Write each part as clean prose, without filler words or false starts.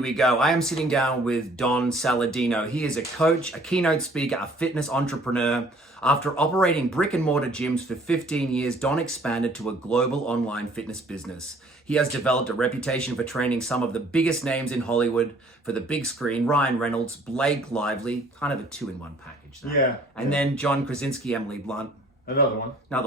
Here we go. I am sitting down with Don Saladino. He is a coach, a keynote speaker, a fitness entrepreneur. After operating brick and mortar gyms for 15 years, Don expanded to a global online fitness business. He has developed a reputation for training some of the biggest names in Hollywood for the big screen: Ryan Reynolds, Blake Lively, kind of a two-in-one package. Yeah. And then John Krasinski, Emily Blunt. Another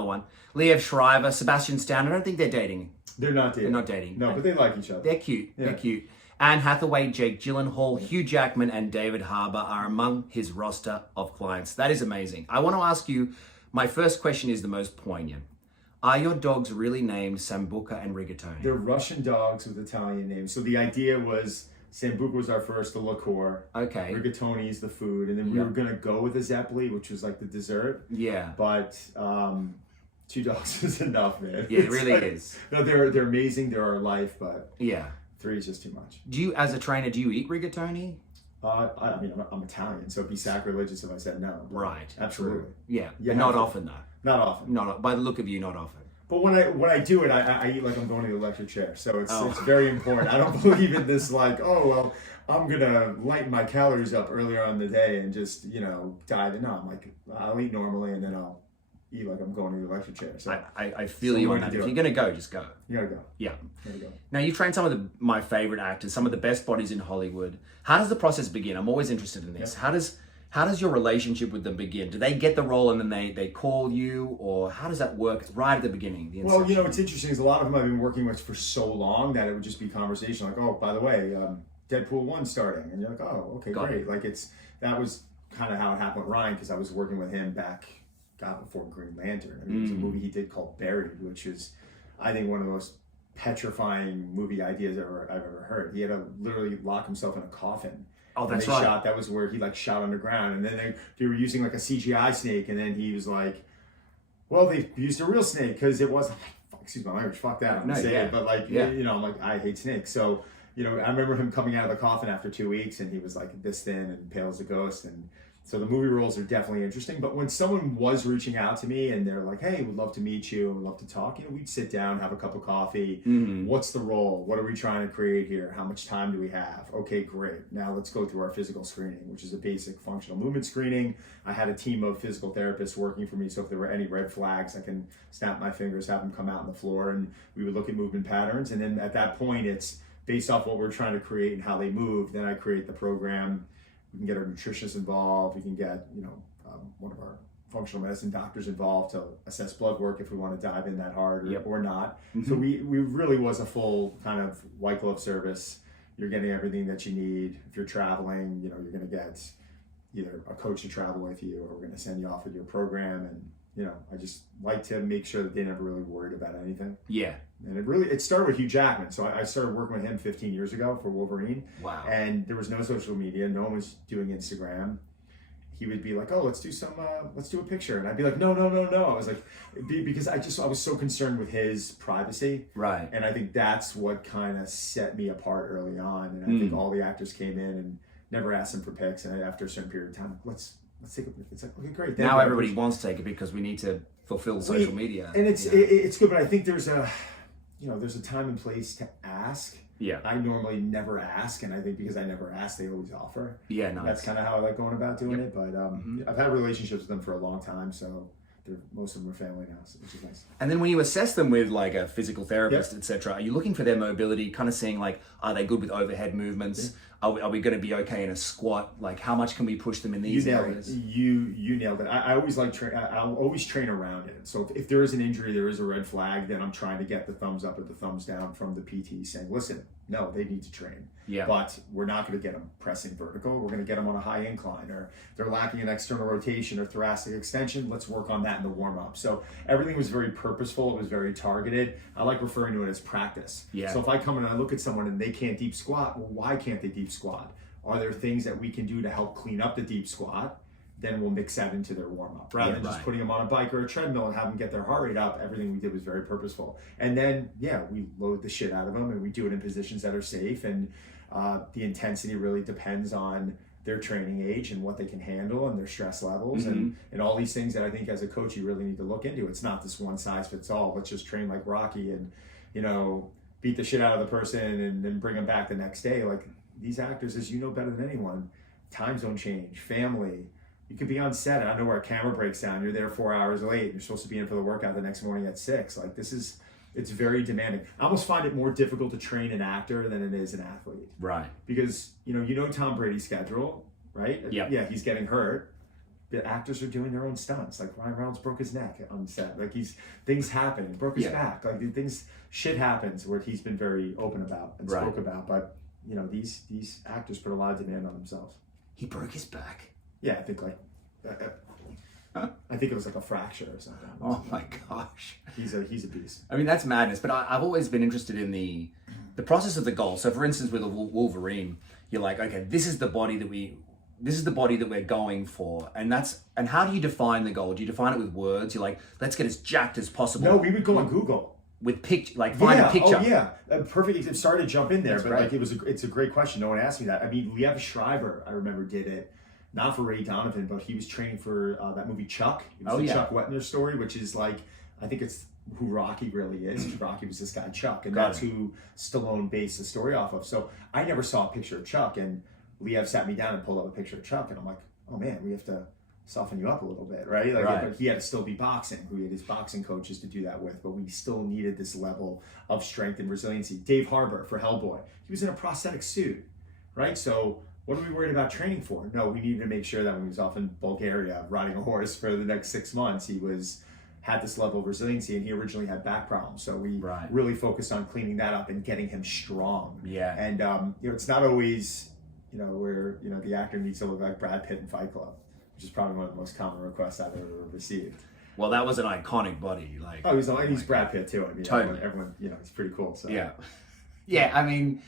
one. Liev Schreiber, Sebastian Stan. I don't think they're dating. They're not dating. They're not dating. No, but they like each other. They're cute. Yeah. They're cute. And Hathaway, Jake Gyllenhaal, Hugh Jackman, and David Harbour are among his roster of clients. That is amazing. I want to ask you, my first question is the most poignant. Are your dogs really named Sambuca and Rigatoni? They're Russian dogs with Italian names. So the idea was Sambuca was our first, the liqueur. Okay. Rigatoni is the food. And then we were going to go with a Zeppeli, which was like the dessert. Yeah. But 2 dogs is enough, man. Yeah, it really is. No, they're amazing. They're our life, but yeah, 3 is just too much. Do you, as a trainer, do you eat rigatoni? I mean, I'm Italian, so it'd be sacrilegious if I said no. Right. Absolutely. Yeah, but not often though. Not often. Not by the look of you, not often. But when I do it, I eat like I'm going to the electric chair. So it's very important. I don't believe in this like, oh, well, I'm going to lighten my calories up earlier on in the day and just, diet. No, I'm like, I'll eat normally and then I'll eat like I'm going to the electric chair. So I feel you on that. If you're going to go, just go. You got to go. Yeah. You got to go. Now, you've trained some of my favorite actors, some of the best bodies in Hollywood. How does the process begin? I'm always interested in this. Yep. How does your relationship with them begin? Do they get the role and then they call you, or how does that work right at the beginning? Well, it's interesting is a lot of them I've been working with for so long that it would just be conversation like, oh, by the way, Deadpool 1 starting. And you're like, oh, okay, great. Like that was kind of how it happened with Ryan, because I was working with him back, before Green Lantern. I mean, it was a movie he did called Buried, which is, I think, one of the most petrifying movie ideas I've ever heard. He had to literally lock himself in a coffin. Oh, that's right. That was where he shot underground, and then they were using like a CGI snake, and then he was like, "Well, they used a real snake because it wasn't." Excuse my language. Fuck that. I'm gonna say it, but I'm like, I hate snakes. So, I remember him coming out of the coffin after 2 weeks, and he was like this thin and pale as a ghost, and so the movie roles are definitely interesting. But when someone was reaching out to me and they're like, hey, we'd love to meet you, we'd love to talk, we'd sit down, have a cup of coffee. Mm-hmm. What's the role? What are we trying to create here? How much time do we have? Okay, great. Now let's go through our physical screening, which is a basic functional movement screening. I had a team of physical therapists working for me, so if there were any red flags, I can snap my fingers, have them come out on the floor, and we would look at movement patterns. And then at that point, it's based off what we're trying to create and how they move. Then I create the program. We can get our nutritionists involved. We can get, one of our functional medicine doctors involved to assess blood work if we want to dive in that hard or not. Mm-hmm. So we really was a full kind of white glove service. You're getting everything that you need. If you're traveling, you're going to get either a coach to travel with you, or we're going to send you off with your program. And, I just like to make sure that they never really worried about anything. Yeah. And it started with Hugh Jackman. So I started working with him 15 years ago for Wolverine. Wow. And there was no social media. No one was doing Instagram. He would be like, oh, let's do a picture. And I'd be like, no. I was like, because I was so concerned with his privacy. Right. And I think that's what kind of set me apart early on. And I think all the actors came in and never asked him for pics. And after a certain period of time, let's take a pic. It's like, okay, great. Now everybody wants to take it because we need to fulfill social media. And it's good, but I think there's a time and place to ask. Yeah. I normally never ask, and I think because I never ask, they always offer. Yeah, nice. That's kind of how I like going about doing it. But I've had relationships with them for a long time, so most of them are family now, which is nice. And then when you assess them with like a physical therapist, etc., are you looking for their mobility, kind of seeing like, are they good with overhead movements? Yeah. Are we going to be okay in a squat? Like, how much can we push them in these areas? You nailed it. I always I'll always train around it. So if there is an injury, there is a red flag, then I'm trying to get the thumbs up or the thumbs down from the PT saying, listen, no, they need to train. Yeah. But we're not going to get them pressing vertical. We're going to get them on a high incline, or they're lacking an external rotation or thoracic extension. Let's work on that in the warm up. So everything was very purposeful. It was very targeted. I like referring to it as practice. Yeah. So if I come in and I look at someone and they can't deep squat, well, why can't they deep squat? Are there things that we can do to help clean up the deep squat? Then we'll mix that into their warm up rather than just putting them on a bike or a treadmill and have them get their heart rate up. Everything we did was very purposeful. And then, we load the shit out of them and we do it in positions that are safe. And the intensity really depends on their training age and what they can handle and their stress levels and all these things that I think as a coach you really need to look into. It's not this one size fits all. Let's just train like Rocky and, beat the shit out of the person and then bring them back the next day. Like, these actors, as you know better than anyone, time zone change, family. You could be on set and I know where a camera breaks down. You're there 4 hours late. You're supposed to be in for the workout the next morning at 6. Like it's very demanding. I almost find it more difficult to train an actor than it is an athlete. Right. Because, you know Tom Brady's schedule, right? Yep. Yeah, he's getting hurt. The actors are doing their own stunts. Like Ryan Reynolds broke his neck on set. Like things happen. He broke his back. Like shit happens where he's been very open about and spoke about. But, you know, these actors put a lot of demand on themselves. He broke his back? Yeah, I think I think it was like a fracture or something. Oh my gosh. He's a beast. I mean, that's madness. But I've always been interested in the process of the goal. So for instance, with a Wolverine, you're like, okay, this is the body that we're going for. And how do you define the goal? Do you define it with words? You're like, let's get as jacked as possible. No, we would go on Google. With find a picture. Oh yeah, perfect. Sorry to jump in there, That's but great. like it's a great question. No one asked me that. I mean, Liev Schreiber, I remember, did it. Not for Ray Donovan, but he was training for that movie Chuck. It was Chuck Wetner story, which is like, I think it's who Rocky really is. Rocky was this guy Chuck, and that's who Stallone based the story off of. So I never saw a picture of Chuck, and Liev sat me down and pulled up a picture of Chuck, and I'm like, oh man, we have to soften you up a little bit, right? Like, but he had to still be boxing. We had his boxing coaches to do that with, but we still needed this level of strength and resiliency. Dave Harbour for Hellboy, he was in a prosthetic suit, right? So what are we worried about training for? No, we needed to make sure that when he was off in Bulgaria riding a horse for the next 6 months, he had this level of resiliency, and he originally had back problems. So we really focused on cleaning that up and getting him strong. Yeah. And you know, it's not always, you know, where, you know, the actor needs to look like Brad Pitt in Fight Club, which is probably one of the most common requests I've ever received. Well, that was an iconic body. Like, oh, he's Brad Pitt too. I mean, totally. Everyone, you know, he's pretty cool. So yeah. I mean,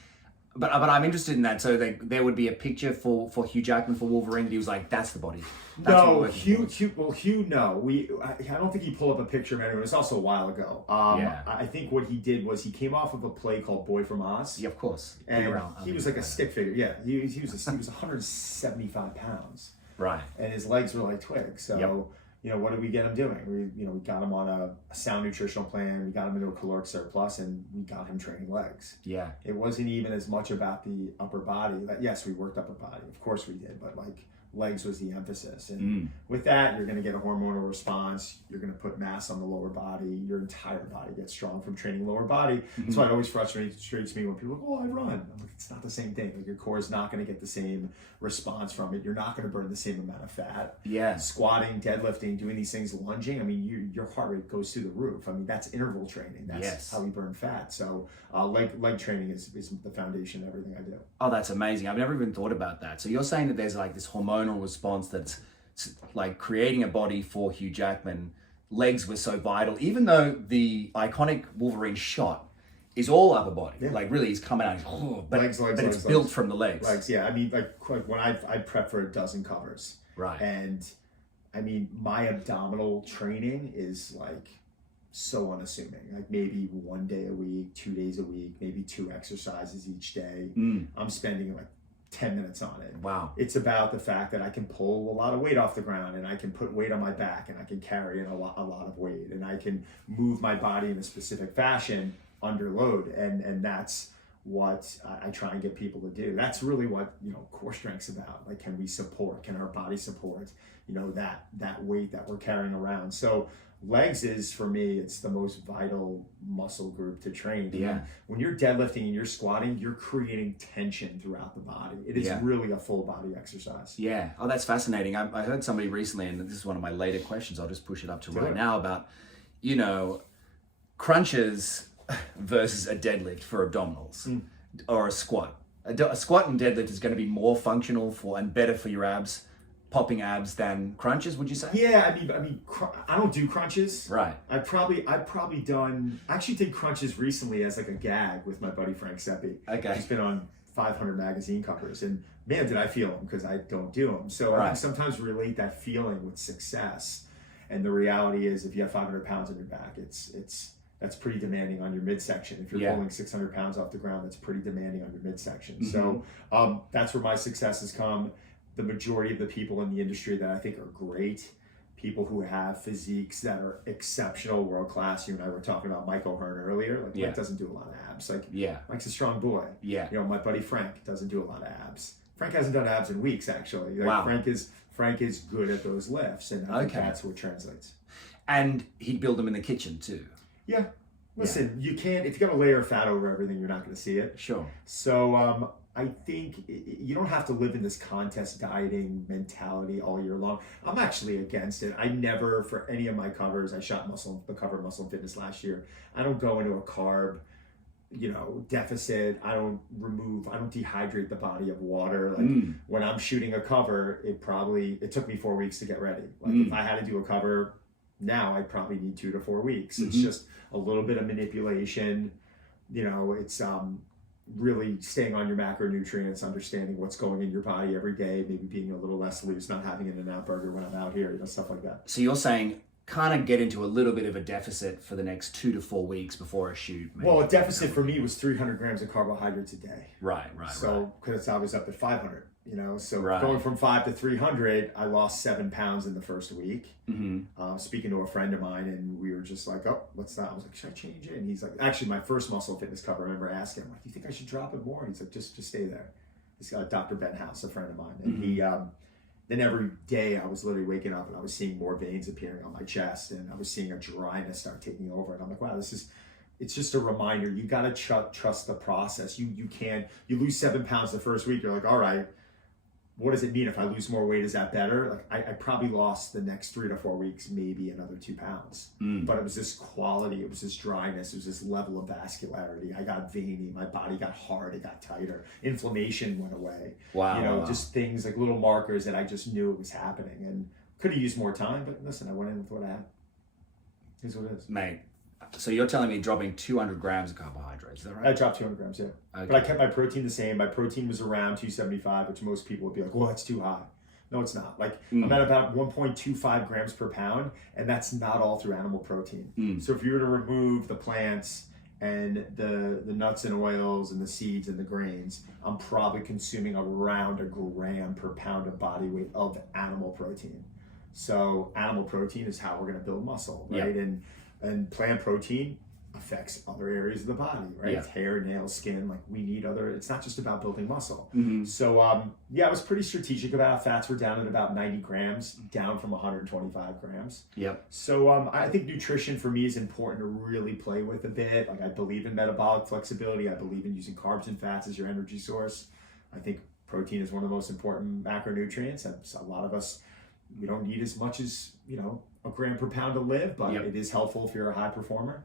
but I'm interested in that. So there would be a picture for Hugh Jackman for Wolverine. He was like, that's the body. That's Hugh, no. I don't think he pulled up a picture of anyone. It was also a while ago. I think what he did was he came off of a play called Boy from Oz. Yeah, of course. And he was like a stick figure. Yeah, he was 175 pounds. Right. And his legs were like twigs. So, you know, what did we get him doing? We got him on a sound nutritional plan. We got him into a caloric surplus, and we got him training legs. Yeah. It wasn't even as much about the upper body. Like, yes, we worked upper body. Of course we did. But like, legs was the emphasis. And with that, you're going to get a hormonal response. You're going to put mass on the lower body. Your entire body gets strong from training lower body. That's why it always frustrates me when people go, oh, I run. I'm like, it's not the same thing. Like, your core is not going to get the same response from it. You're not going to burn the same amount of fat. Yeah. Squatting, deadlifting, doing these things, lunging. I mean, your heart rate goes through the roof. I mean, that's interval training. That's how we burn fat. So leg training is the foundation of everything I do. Oh, that's amazing. I've never even thought about that. So you're saying that there's like this hormonal response that's like creating a body for Hugh Jackman. Legs were so vital, even though the iconic Wolverine shot is all upper body. Yeah. Like, really, he's coming out, but it's built from the legs. Legs, yeah. I mean, like when I prep for a dozen covers. Right. And I mean, my abdominal training is like so unassuming. Like, maybe 1 day a week, 2 days a week, maybe 2 exercises each day. I'm spending like 10 minutes on it. Wow. It's about the fact that I can pull a lot of weight off the ground, and I can put weight on my back, and I can carry in a lot of weight, and I can move my body in a specific fashion under load. And that's what I try and get people to do. That's really what, you know, core strength's about. Like, can our body support, you know, that weight that we're carrying around? So legs is, for me, it's the most vital muscle group to train. Yeah. When you're deadlifting and you're squatting, you're creating tension throughout the body. It is really a full body exercise. Yeah. Oh, that's fascinating. I heard somebody recently, and this is one of my later questions, I'll just push it up to right now, about, you know, crunches versus a deadlift for abdominals or a squat. A squat and deadlift is going to be more functional for and better for your abs, popping abs, than crunches, would you say? Yeah, I mean, I don't do crunches. Right. I actually did crunches recently as like a gag with my buddy Frank Seppi. Okay. He's been on 500 magazine covers, and man, did I feel them, because I don't do them. So I sometimes relate that feeling with success. And the reality is, if you have 500 pounds on your back, that's pretty demanding on your midsection. If you're pulling 600 pounds off the ground, that's pretty demanding on your midsection. So that's where my success has come. The majority of the people in the industry that I think are great, people who have physiques that are exceptional, world class. You and I were talking about Mike O'Hearn earlier. Like Mike doesn't do a lot of abs. Like Mike's a strong boy. Yeah. You know, my buddy Frank doesn't do a lot of abs. Frank hasn't done abs in weeks actually. Like, wow. Frank is good at those lifts, and I think that's what translates. And he'd build them in the kitchen too. Yeah. Listen, you can't, if you got a layer of fat over everything, you're not going to see it. Sure. So I think you don't have to live in this contest dieting mentality all year long. I'm actually against it. I never, for any of my covers, I shot the cover of Muscle and Fitness last year. I don't go into a carb, deficit. I don't dehydrate the body of water. Like when I'm shooting a cover, it took me 4 weeks to get ready. Like if I had to do a cover now, I'd probably need 2 to 4 weeks. It's just a little bit of manipulation. It's really staying on your macronutrients, understanding what's going in your body every day, maybe being a little less loose, not having an In-N-Out burger when I'm out here, stuff like that. So you're saying kind of get into a little bit of a deficit for the next 2 to 4 weeks before a shoot. Maybe. Well, a deficit for me was 300 grams of carbohydrates a day. Right. So, because I was up at 500, so going from 5 to 300, I lost 7 pounds in the first week. Speaking to a friend of mine, and we were just like, oh, what's that? I was like, should I change it? And he's like, actually, my first Muscle and Fitness cover, I remember asking him, like, do you think I should drop it more? And he's like, just stay there. He's got Dr. Ben House, a friend of mine. And he, then every day I was literally waking up and I was seeing more veins appearing on my chest, and I was seeing a dryness start taking over. And I'm like, wow, it's just a reminder. You got to trust the process. You lose 7 pounds the first week. You're like, all right, what does it mean if I lose more weight? Is that better? Like I probably lost the next 3 to 4 weeks, maybe another 2 pounds. But it was this quality, it was this dryness, it was this level of vascularity. I got veiny, my body got hard, it got tighter. Inflammation went away. Wow. Just things like little markers that I just knew it was happening, and could have used more time, but listen, I went in with what I had. Here's what it is. Mate, so you're telling me dropping 200 grams of carbohydrates, is that right? I dropped 200 grams, yeah. Okay. But I kept my protein the same. My protein was around 275, which most people would be like, well, that's too high. No, it's not. Like I'm at about 1.25 grams per pound, and that's not all through animal protein. So if you were to remove the plants and the nuts and oils and the seeds and the grains, I'm probably consuming around 1 gram per pound of body weight of animal protein. So animal protein is how we're going to build muscle, right? Yep. And plant protein affects other areas of the body, right? Yeah. It's hair, nails, skin. Like we need it's not just about building muscle. So I was pretty strategic about it. Fats were down at about 90 grams, down from 125 grams. Yep. So I think nutrition for me is important to really play with a bit. Like I believe in metabolic flexibility. I believe in using carbs and fats as your energy source. I think protein is one of the most important macronutrients. And a lot of us, we don't need as much as, 1 gram per pound to live, but it is helpful if you're a high performer.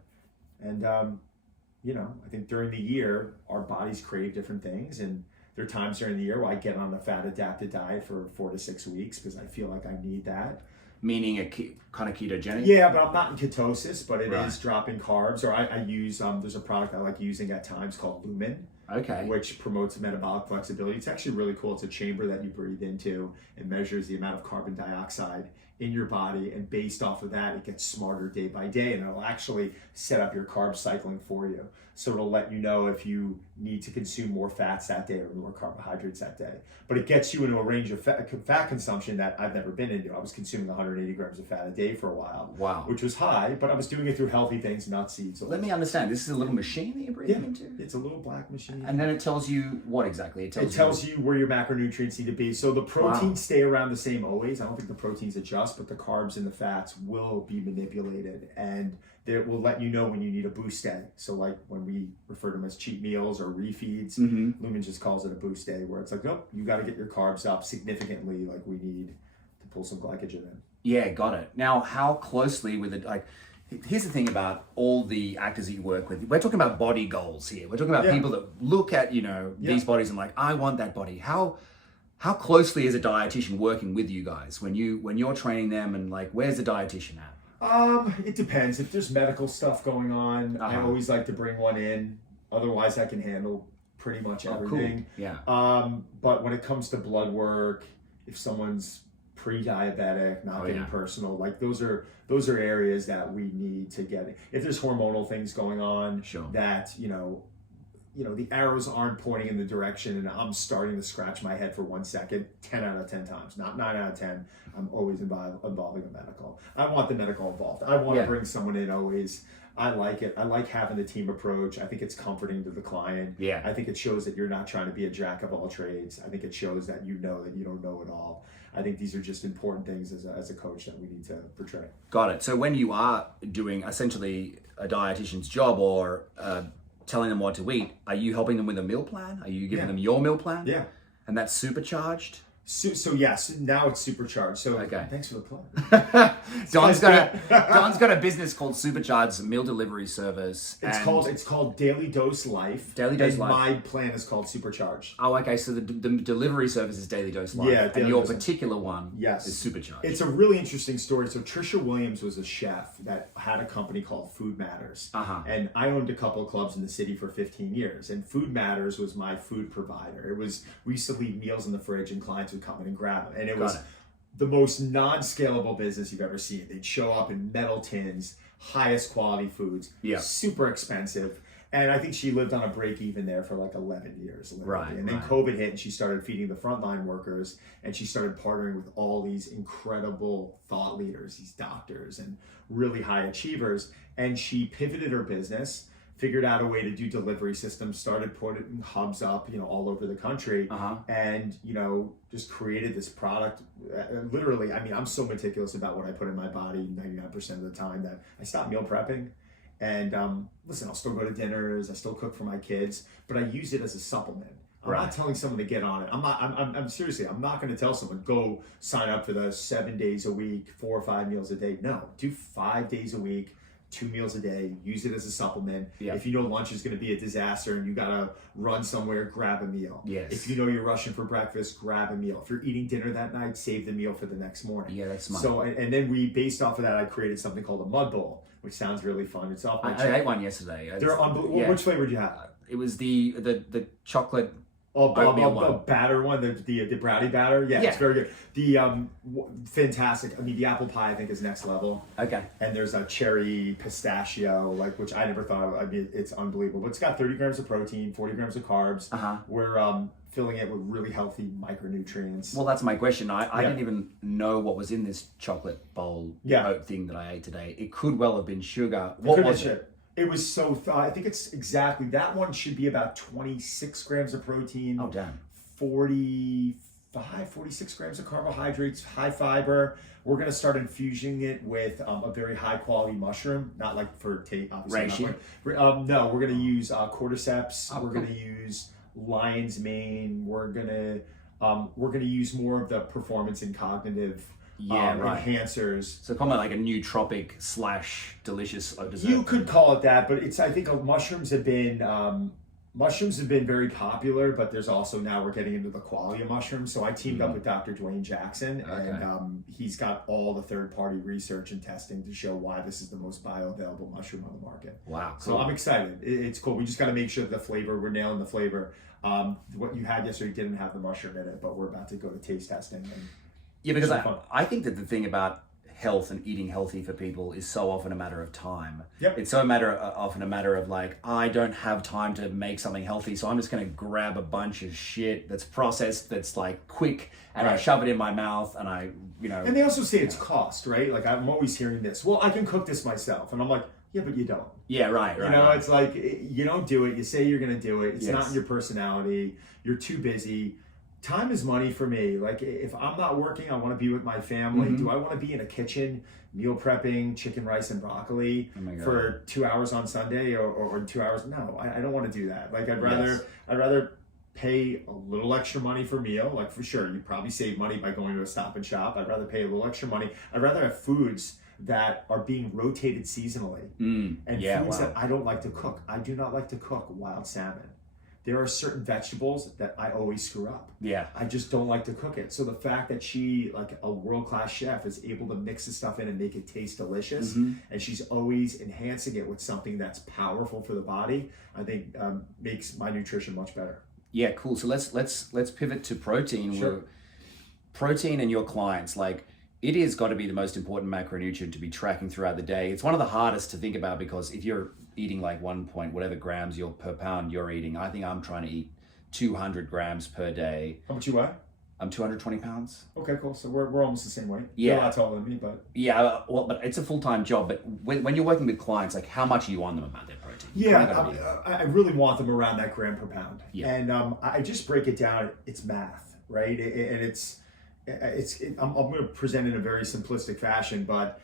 And, I think during the year, our bodies crave different things. And there are times during the year where I get on a fat adapted diet for 4 to 6 weeks because I feel like I need that. Meaning a kind of ketogenic? Yeah, but I'm not in ketosis, but it is dropping carbs. Or I use, there's a product I like using at times called Lumen. Okay. Which promotes metabolic flexibility. It's actually really cool. It's a chamber that you breathe into and measures the amount of carbon dioxide in your body, and based off of that, it gets smarter day by day, and it'll actually set up your carb cycling for you. So it'll let you know if you need to consume more fats that day or more carbohydrates that day. But it gets you into a range of fat consumption that I've never been into. I was consuming 180 grams of fat a day for a while. Wow. Which was high, but I was doing it through healthy things, nuts, seeds. Let me understand. This is a little machine that you're breathing into? It's a little black machine. And then it tells you what exactly? It tells you where your macronutrients need to be. So the proteins stay around the same always. I don't think the proteins adjust, but the carbs and the fats will be manipulated, and it will let you know when you need a boost day. So like when we refer to them as cheat meals or refeeds, Lumen just calls it a boost day, where it's like, nope, you got to get your carbs up significantly. Like we need to pull some glycogen in. Yeah, got it. Now, how closely with it, like, here's the thing about all the actors that you work with. We're talking about body goals here. We're talking about people that look at, these bodies and like, I want that body. How closely is a dietitian working with you guys when you're training them, and like, where's the dietitian at? It depends. If there's medical stuff going on, I always like to bring one in. Otherwise, I can handle pretty much everything. Cool. Yeah. But when it comes to blood work, if someone's pre-diabetic, not getting personal, like those are areas that we need to get. If there's hormonal things going on that, the arrows aren't pointing in the direction and I'm starting to scratch my head for 1 second, 10 out of 10 times, not 9 out of 10, I'm always involving a medical. I want the medical involved. I want to bring someone in always. I like it. I like having the team approach. I think it's comforting to the client. Yeah. I think it shows that you're not trying to be a jack of all trades. I think it shows that you know that you don't know it all. I think these are just important things as a coach that we need to portray. Got it. So when you are doing essentially a dietitian's job or telling them what to eat, are you helping them with a meal plan? Are you giving them your meal plan? Yeah. And that's supercharged? So yes, now it's Supercharged. So thanks for the plug. Don's got a business called Supercharged meal delivery service. It's called Daily Dose Life. Daily Dose Life. My plan is called Supercharged. Oh, okay. So the delivery service is Daily Dose Life. Yeah. And your particular one is Supercharged. It's a really interesting story. So Trisha Williams was a chef that had a company called Food Matters. And I owned a couple of clubs in the city for 15 years. And Food Matters was my food provider. We used to leave meals in the fridge and clients would come in and grab them. And it was the most non-scalable business you've ever seen. They'd show up in metal tins, highest quality foods, super expensive. And I think she lived on a break even there for like 11 years. Literally. And then COVID hit and she started feeding the frontline workers and she started partnering with all these incredible thought leaders, these doctors and really high achievers. And she pivoted her business, figured out a way to do delivery systems, started putting hubs up, all over the country, and, just created this product. Literally, I mean, I'm so meticulous about what I put in my body 99% of the time that I stopped meal prepping. And listen, I'll still go to dinners, I still cook for my kids, but I use it as a supplement. I'm not telling someone to get on it. I'm seriously, I'm not going to tell someone, go sign up for the 7 days a week, 4 or 5 meals a day. No, do 5 days a week, 2 meals a day, use it as a supplement. If you know lunch is going to be a disaster and you got to run somewhere, grab a meal. If you know you're rushing for breakfast, grab a meal. If you're eating dinner that night, save the meal for the next morning. Yeah, that's smart. So, and then based off of that, I created something called a mud bowl, which sounds really fun. It's off. I ate one yesterday. They're unbelievable. Which flavor did you have? It was the chocolate. Batter one, the brownie batter. Yeah, it's very good. The fantastic. I mean, the apple pie I think is next level. Okay. And there's a cherry pistachio, which I never thought of. I mean, it's unbelievable. But it's got 30 grams of protein, 40 grams of carbs. We're filling it with really healthy micronutrients. Well, that's my question. I didn't even know what was in this chocolate bowl oat thing that I ate today. It could well have been sugar. What was it? It was I think it's exactly, that one should be about 26 grams of protein. Oh, damn. 46 grams of carbohydrates, high fiber. We're going to start infusing it with a very high quality mushroom, not like for taste, obviously. No, we're going to use cordyceps. We're going to use lion's mane. We're going to use more of the performance and cognitive enhancers. So kind of like a nootropic / delicious dessert. You could call it that, but I think mushrooms have been very popular, but there's also now we're getting into the quality of mushrooms. So I teamed up with Dr. Dwayne Jackson, and he's got all the third-party research and testing to show why this is the most bioavailable mushroom on the market. Wow. Cool. So I'm excited. It's cool. We just got to make sure the flavor, we're nailing the flavor. What you had yesterday didn't have the mushroom in it, but we're about to go to taste testing. Yeah, because I think that the thing about health and eating healthy for people is so often a matter of time. It's so often a matter of like, I don't have time to make something healthy, so I'm just going to grab a bunch of shit that's processed, that's like quick, and I shove it in my mouth, and And they also say it's cost, right? Like I'm always hearing this. Well, I can cook this myself, and I'm like, yeah, but you don't. Yeah, right. It's like you don't do it. You say you're going to do it. It's not in your personality. You're too busy. Time is money for me. Like if I'm not working, I want to be with my family. Do I want to be in a kitchen meal prepping chicken, rice, and broccoli for 2 hours on Sunday or 2 hours? No, I don't want to do that. Like I'd rather pay a little extra money for meal. Like for sure, you probably save money by going to a Stop and Shop. I'd rather pay a little extra money. I'd rather have foods that are being rotated seasonally foods that I don't like to cook. I do not like to cook wild salmon. There are certain vegetables that I always screw up. I just don't like to cook it. So the fact that she, like a world-class chef, is able to mix the stuff in and make it taste delicious, and she's always enhancing it with something that's powerful for the body, I think makes my nutrition much better. Yeah, cool. So let's pivot to protein. Sure. Protein and your clients, like, it has got to be the most important macronutrient to be tracking throughout the day. It's one of the hardest to think about because if you're eating like 1 grams per pound you're eating. I think I'm trying to eat 200 grams per day. How much you weigh? I'm 220 pounds. Okay, cool. So we're almost the same weight. Yeah. You're a lot taller than me, but... Yeah, well, but it's a full-time job. But when you're working with clients, like how much are you on them about their protein? Yeah, I really want them around that gram per pound. Yeah. And I just break it down. It's math, right? And I'm going to present it in a very simplistic fashion, but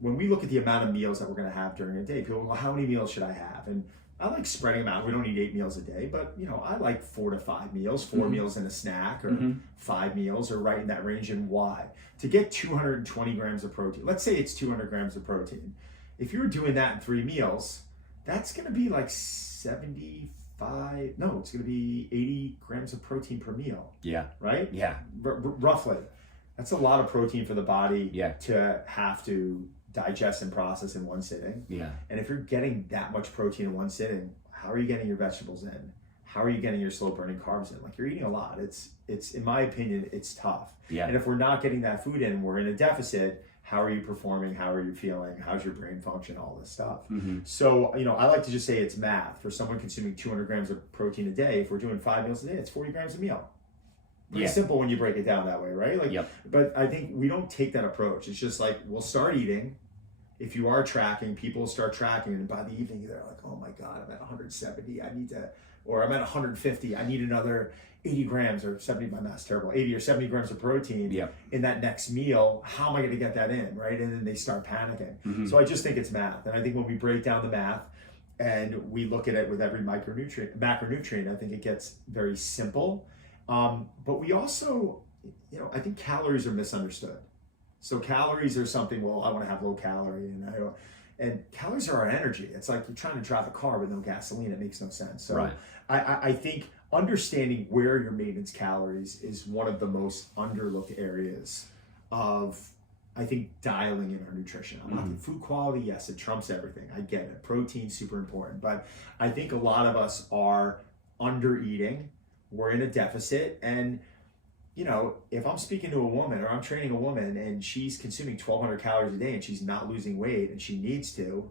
when we look at the amount of meals that we're going to have during a day, people go, well, how many meals should I have? And I like spreading them out. We don't need 8 meals a day, but I like 4 to 5 meals, 4 meals and a snack, or 5 meals, or right in that range. And why? To get 220 grams of protein. Let's say it's 200 grams of protein. If you were doing that in 3 meals, that's going to be like 75. No, it's going to be 80 grams of protein per meal. Yeah. Right? Yeah. Roughly. That's a lot of protein for the body to have to digest and process in one sitting. Yeah. And if you're getting that much protein in one sitting, how are you getting your vegetables in? How are you getting your slow burning carbs in? Like, you're eating a lot. It's in my opinion, it's tough. Yeah. And if we're not getting that food in, we're in a deficit. How are you performing? How are you feeling? How's your brain function? All this stuff. So, I like to just say it's math. For someone consuming 200 grams of protein a day, if we're doing 5 meals a day, it's 40 grams a meal. Pretty simple when you break it down that way, right? Like, but I think we don't take that approach. It's just like, we'll start eating. If you are tracking, people start tracking, and by the evening they're like, oh my God, I'm at 170. Or I'm at 150. I need another 80 grams, or 70, my math's terrible, 80 or 70 grams of protein in that next meal. How am I going to get that in, right? And then they start panicking. So I just think it's math. And I think when we break down the math and we look at it with every macronutrient, I think it gets very simple. But we also, I think calories are misunderstood. So calories are something, well, I want to have low calorie, and calories are our energy. It's like you're trying to drive a car with no gasoline. It makes no sense. So I think understanding where your maintenance calories is one of the most underlooked areas of, I think, dialing in our nutrition. I'm not food quality. Yes, it trumps everything. I get it. Protein's super important. But I think a lot of us are under eating. We're in a deficit, and if I'm speaking to a woman, or I'm training a woman, and she's consuming 1,200 calories a day and she's not losing weight and she needs to,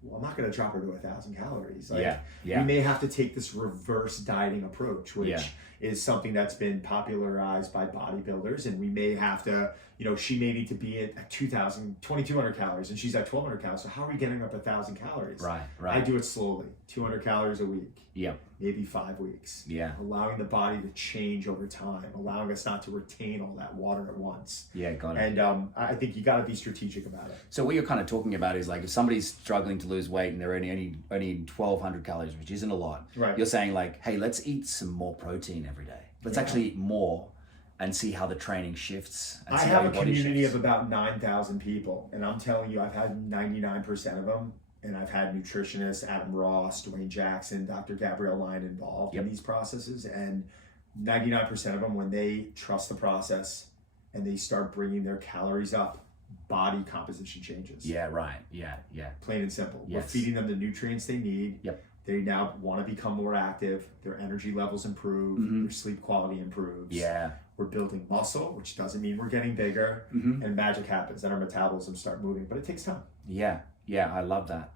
well, I'm not going to drop her to 1,000 calories. Like, we may have to take this reverse dieting approach, which is something that's been popularized by bodybuilders, and we may have to, she may need to be at 2,200 calories, and she's at 1,200 calories. So how are we getting up 1,000 calories? Right. I do it slowly, 200 calories a week. Yeah. Maybe 5 weeks. Yeah. Allowing the body to change over time, allowing us not to retain all that water at once. Yeah, got it. And I think you got to be strategic about it. So what you're kind of talking about is, like, if somebody's struggling to lose weight and they're only 1,200 calories, which isn't a lot. Right. You're saying, like, hey, let's eat some more protein every day. Let's actually eat more and see how the training shifts. And I have a community of about 9,000 people, and I'm telling you, I've had 99% of them. And I've had nutritionists, Adam Ross, Dwayne Jackson, Dr. Gabrielle Line involved in these processes. And 99% of them, when they trust the process and they start bringing their calories up, body composition changes. Yeah, right. Yeah. Plain and simple. Yes. We're feeding them the nutrients they need. Yep. They now want to become more active. Their energy levels improve. Their sleep quality improves. Yeah. We're building muscle, which doesn't mean we're getting bigger. And magic happens, and our metabolism start moving. But it takes time. Yeah, I love that.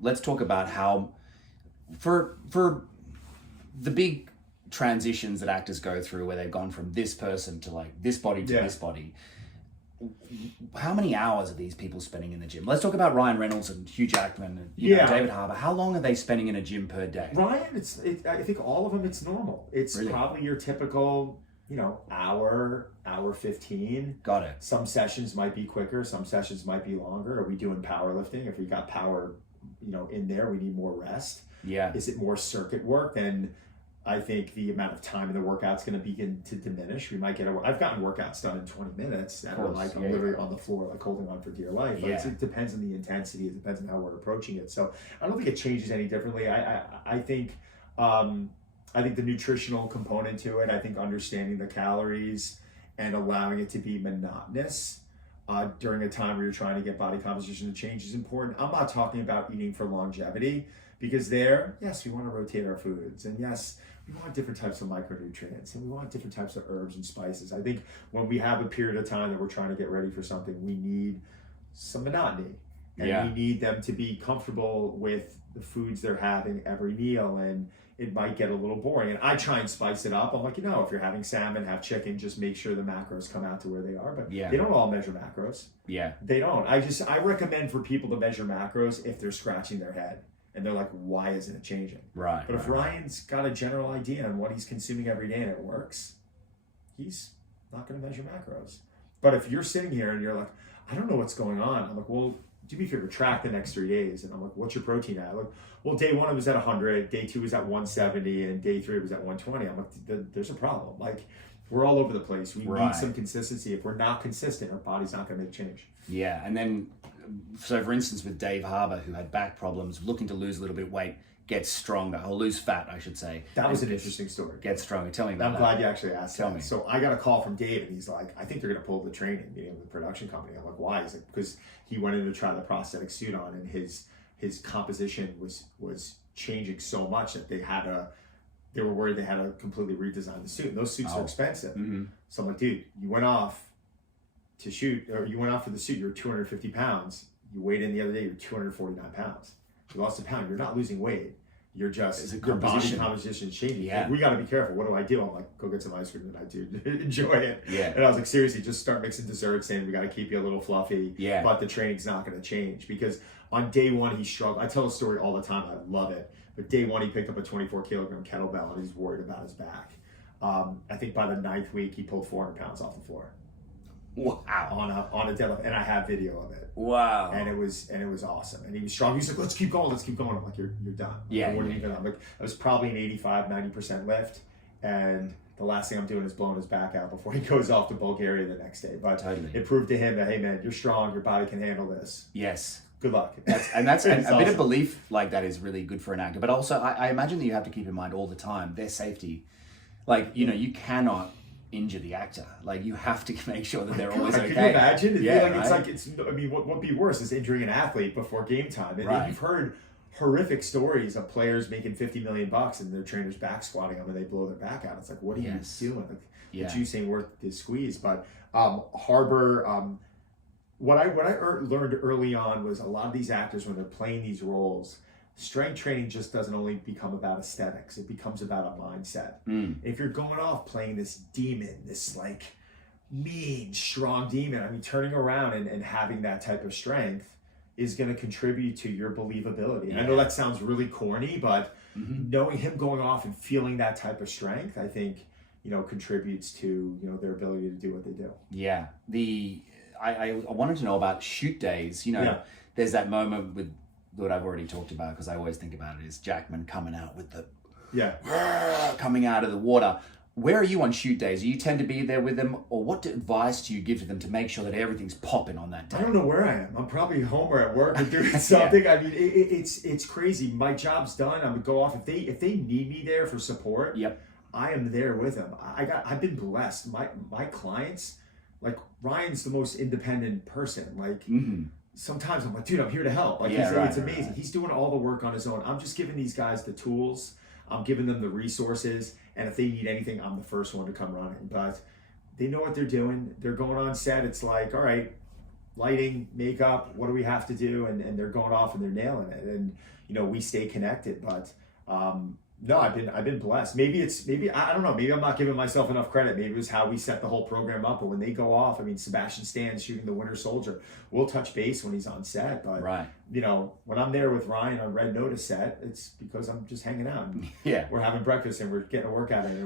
Let's talk about how, for the big transitions that actors go through, where they've gone from this person to like this body to this body, how many hours are these people spending in the gym? Let's talk about Ryan Reynolds and Hugh Jackman and David Harbour. How long are they spending in a gym per day? Ryan, I think all of them, it's normal. It's really? Probably your typical, hour 15. Got it. Some sessions might be quicker. Some sessions might be longer. Are we doing powerlifting? If we got power, in there, we need more rest. Yeah. Is it more circuit work? Then I think the amount of time in the workout's going to begin to diminish. We might I've gotten workouts done in 20 minutes that are like I'm literally on the floor, like holding on for dear life. But it depends on the intensity. It depends on how we're approaching it. So I don't think it changes any differently. I think the nutritional component to it, I think understanding the calories and allowing it to be monotonous during a time where you're trying to get body composition to change is important. I'm not talking about eating for longevity, because yes, we want to rotate our foods, and yes, we want different types of micronutrients, and we want different types of herbs and spices. I think when we have a period of time that we're trying to get ready for something, we need some monotony. And we need them to be comfortable with the foods they're having every meal, and it might get a little boring. And I try and spice it up. I'm like, if you're having salmon, have chicken, just make sure the macros come out to where they are. But they don't all measure macros. Yeah. They don't. I recommend for people to measure macros if they're scratching their head and they're like, why isn't it changing? Right. But if Ryan's got a general idea on what he's consuming every day and it works, he's not going to measure macros. But if you're sitting here and you're like, I don't know what's going on, I'm like, well, do me a favor, track the next 3 days. And I'm like, what's your protein at? Like, well, day 1 it was at 100, day 2 was at 170, and day 3 it was at 120. I'm like, there's a problem. Like, we're all over the place. We need some consistency. If we're not consistent, our body's not going to make change. Yeah, and then, so for instance, with Dave Harbour, who had back problems, looking to lose a little bit of weight, gets stronger, or lose fat, I should say. That was an interesting story. Gets stronger. Tell me about that. I'm glad you actually asked Tell that. me. So I got a call from Dave, and he's like, I think they're going to pull the training meeting with the production company. I'm like, why? He's like, because he went in to try the prosthetic suit on, and his composition was changing so much that they were worried they had to completely redesign the suit. And those suits are expensive. Mm-hmm. So I'm like, dude, you went off to shoot, or you went off for the suit, you're 250 pounds. You weighed in the other day, you're 249 pounds. You lost a pound. You're not losing weight. You're just, your body composition is changing. Yeah. Like, we got to be careful. What do? I'm like, go get some ice cream tonight, dude. Enjoy it. Yeah. And I was like, seriously, just start mixing desserts in. We got to keep you a little fluffy. Yeah. But the training's not going to change, because on day 1, he struggled. I tell the story all the time. I love it. But day 1, he picked up a 24 kilogram kettlebell, and he's worried about his back. I think by the 9th week, he pulled 400 pounds off the floor. Wow. On a deadlift, and I have video of it. Wow. And it was awesome. And he was strong. He's like, let's keep going. I'm like, you're done. Yeah. I'm like, it was probably an 85-90% lift, and the last thing I'm doing is blowing his back out before he goes off to Bulgaria the next day. But it proved to him that, hey man, you're strong. Your body can handle this. Yes. Good luck. That's a bit of belief like that is really good for an actor. But also, I imagine that you have to keep in mind all the time their safety. Like, you cannot injure the actor. Like, you have to make sure that they're always okay. Can you imagine? Yeah, what would be worse is injuring an athlete before game time. And you've heard horrific stories of players making $50 million and their trainers back squatting them and they blow their back out. It's like, what are you doing? Like, the juice ain't worth the squeeze. But Harbour, what I learned early on was a lot of these actors, when they're playing these roles, strength training just doesn't only become about aesthetics. It becomes about a mindset. If you're going off playing this demon, this like mean, strong demon, I mean, turning around and having that type of strength is going to contribute to your believability. And I know that sounds really corny, but knowing him going off and feeling that type of strength, I think, contributes to, their ability to do what they do. Yeah. I wanted to know about shoot days. There's that moment with what I've already talked about, because I always think about it, is Jackman coming out with the coming out of the water. Where are you on shoot days? Do you tend to be there with them, or what advice do you give to them to make sure that everything's popping on that day? I don't know where I am. I'm probably home or at work or doing something. I mean, it's crazy. My job's done. I'm gonna go off. If they need me there for support, I am there with them. I've been blessed. My clients, like, Ryan's the most independent person. Like. Sometimes I'm like, dude, I'm here to help. Like, it's amazing. Right. He's doing all the work on his own. I'm just giving these guys the tools. I'm giving them the resources. And if they need anything, I'm the first one to come running. But they know what they're doing. They're going on set. It's like, all right, lighting, makeup, what do we have to do? And they're going off and they're nailing it. And, we stay connected. But no, I've been blessed. Maybe I don't know. Maybe I'm not giving myself enough credit. Maybe it was how we set the whole program up. But when they go off, I mean, Sebastian Stan shooting the Winter Soldier, we'll touch base when he's on set. But when I'm there with Ryan on Red Notice set, it's because I'm just hanging out. And we're having breakfast and we're getting a workout in.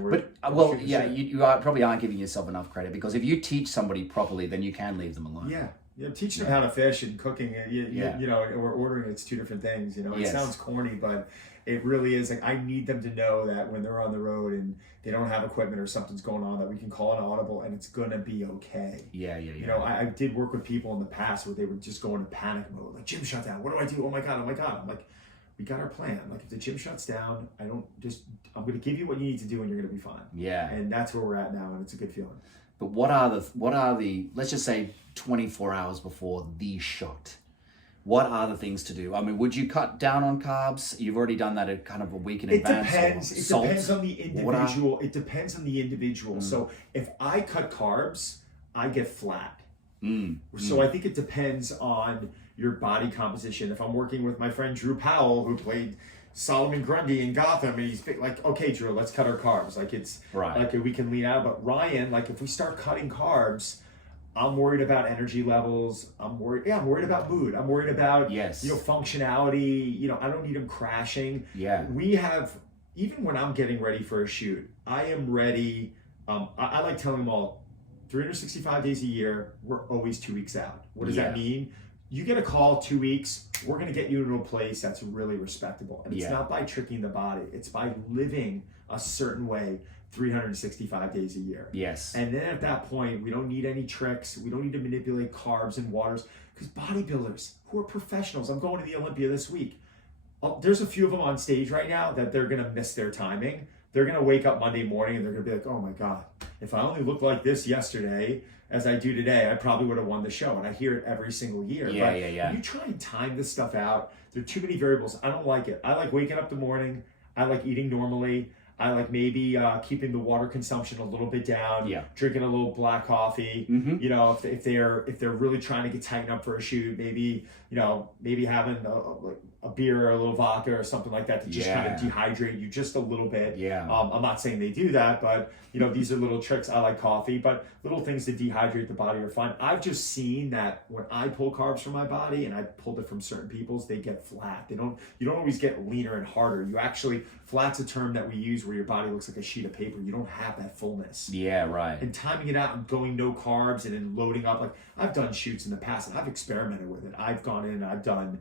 And you probably aren't giving yourself enough credit, because if you teach somebody properly, then you can leave them alone. Teaching them how to fish and cooking, or ordering, it's two different things. It sounds corny, but it really is. Like, I need them to know that when they're on the road and they don't have equipment or something's going on, that we can call an audible and it's gonna be okay. I did work with people in the past where they would just go into panic mode, like, gym shut down. What do I do? Oh my god. I'm like, we got our plan. Like, if the gym shuts down, I'm gonna give you what you need to do and you're gonna be fine. And that's where we're at now, and it's a good feeling. But what are the let's just say 24 hours before the shot, what are the things to do? I mean, would you cut down on carbs? You've already done that at kind of a week in advance. It depends on the individual. It depends on the individual. So if I cut carbs, I get flat. So I think it depends on your body composition. If I'm working with my friend Drew Powell, who played Solomon Grundy in Gotham, and he's like, okay, Drew, let's cut our carbs. Like it's like we can lean out. But Ryan, like if we start cutting carbs, I'm worried about energy levels. I'm worried about mood. I'm worried about functionality. I don't need them crashing. We have, even when I'm getting ready for a shoot, I am ready. I like telling them all, 365 days a year, we're always 2 weeks out. What does that mean? You get a call 2 weeks, we're going to get you into a place that's really respectable. And it's not by tricking the body. It's by living a certain way 365 days a year. Yes. And then at that point, we don't need any tricks. We don't need to manipulate carbs and waters, because bodybuilders who are professionals, I'm going to the Olympia this week. There's a few of them on stage right now that they're going to miss their timing. They're going to wake up Monday morning and they're going to be like, oh my God, if I only looked like this yesterday as I do today, I probably would have won the show. And I hear it every single year. When you try and time this stuff out, there are too many variables. I don't like it. I like waking up in the morning. I like eating normally. I like maybe keeping the water consumption a little bit down, drinking a little black coffee. If they're really trying to get tightened up for a shoot, maybe having a beer or a little vodka or something like that to just kind of dehydrate you just a little bit. I'm not saying they do that, but these are little tricks. I like coffee, but little things to dehydrate the body are fine. I've just seen that when I pull carbs from my body, and I pulled it from certain people's, they get flat. You don't always get leaner and harder. You actually, flat's a term that we use where your body looks like a sheet of paper. You don't have that fullness. And timing it out and going no carbs and then loading up. Like I've done shoots in the past and I've experimented with it. I've gone in and I've done,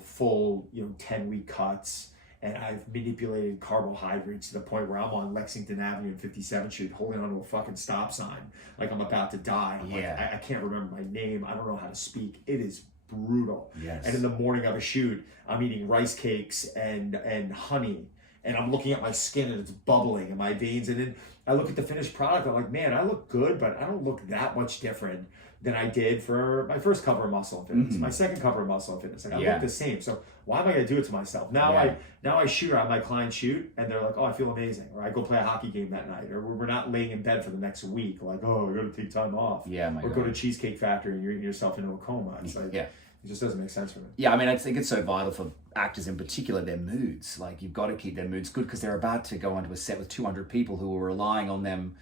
full, 10-week cuts, and I've manipulated carbohydrates to the point where I'm on Lexington Avenue and 57th Street holding onto a fucking stop sign like I'm about to die. I'm like, I can't remember my name. I don't know how to speak. It is brutal. And in the morning of a shoot, I'm eating rice cakes and honey, and I'm looking at my skin and it's bubbling in my veins. And then I look at the finished product. I'm like, man, I look good, but I don't look that much different than I did for my first cover of Muscle and Fitness, my second cover of Muscle and Fitness. Like, I look the same. So why am I going to do it to myself? Now I shoot, or I have my clients shoot, and they're like, oh, I feel amazing. Or I go play a hockey game that night. Or we're not laying in bed for the next week. Like, oh, I got to take time off. Or go to Cheesecake Factory and you're eating yourself into a coma. It's like, it just doesn't make sense for me. I think it's so vital for actors in particular, their moods. Like, you've got to keep their moods good, because they're about to go onto a set with 200 people who are relying on them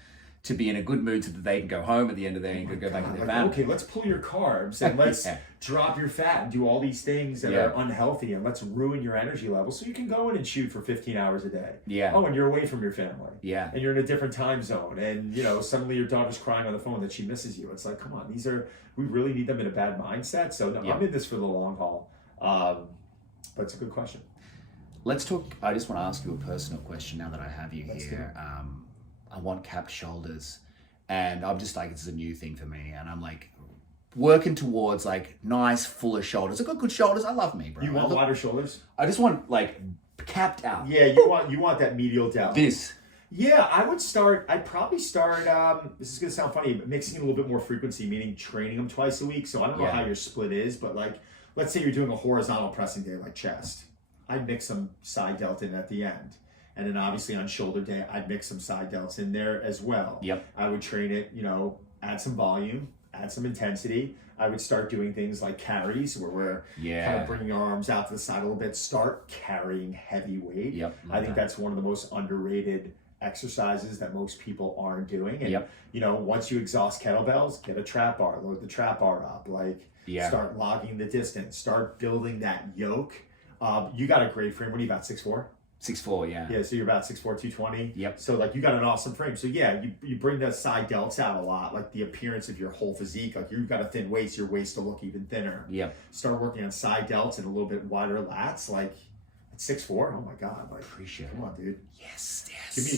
to be in a good mood so that they can go home at the end of the day and go back to their family. Okay, let's pull your carbs and let's drop your fat and do all these things that are unhealthy, and let's ruin your energy level so you can go in and shoot for 15 hours a day. Oh, and you're away from your family. And you're in a different time zone, and suddenly your daughter's crying on the phone that she misses you. It's like, come on, we really need them in a bad mindset. So I'm in this for the long haul. But it's a good question. Let's talk. I just want to ask you a personal question now that I have you here. I want capped shoulders, and I'm just like, this is a new thing for me, and I'm like working towards like nice fuller shoulders. I got good shoulders. I love me, bro. You want wider shoulders? I just want like capped out. Yeah, you want that medial delt. Yeah, I'd probably start, this is going to sound funny, but mixing in a little bit more frequency, meaning training them twice a week. So I don't know how your split is, but like, let's say you're doing a horizontal pressing day like chest. I'd mix some side delt in at the end. And then obviously on shoulder day, I'd mix some side delts in there as well. I would train it, add some volume, add some intensity. I would start doing things like carries, where we're kind of bringing our arms out to the side a little bit, start carrying heavy weight. I think that's one of the most underrated exercises that most people aren't doing. And, once you exhaust kettlebells, get a trap bar, load the trap bar up, start logging the distance, start building that yoke. You got a great frame. What do you got, 6'4"? 6'4", Yeah, so you're about 6'4", 220. Yep. So like you got an awesome frame. So yeah, you bring the side delts out a lot, like the appearance of your whole physique. Like you've got a thin waist, your waist to look even thinner. Start working on side delts and a little bit wider lats. Like at 6'4", oh my God! Like appreciate it. Come on, dude. Yes.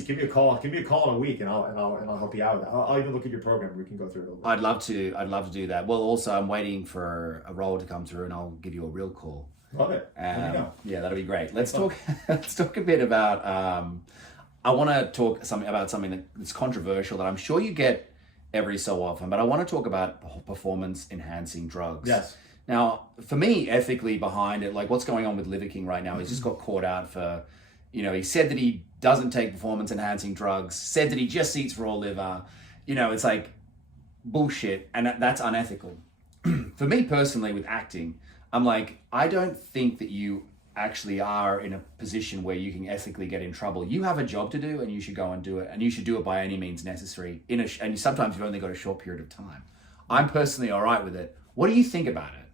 Give me a call. Give me a call in a week, and I'll help you out with that. I'll even look at your program. We can go through it a little bit. I'd love to do that. Well, also I'm waiting for a role to come through, and I'll give you a real call. Love it. Yeah, that'll be great. Let's talk a bit about. I want to talk about something that's controversial that I'm sure you get every so often, but I want to talk about performance enhancing drugs. Yes. Now, for me, ethically behind it, like what's going on with Liver King right now, he's just got caught out for, he said that he doesn't take performance enhancing drugs, said that he just eats raw liver. It's like bullshit, and that's unethical. For me personally, with acting, I'm like, I don't think that you actually are in a position where you can ethically get in trouble. You have a job to do and you should go and do it, and you should do it by any means necessary. And sometimes you've only got a short period of time. I'm personally all right with it. What do you think about it?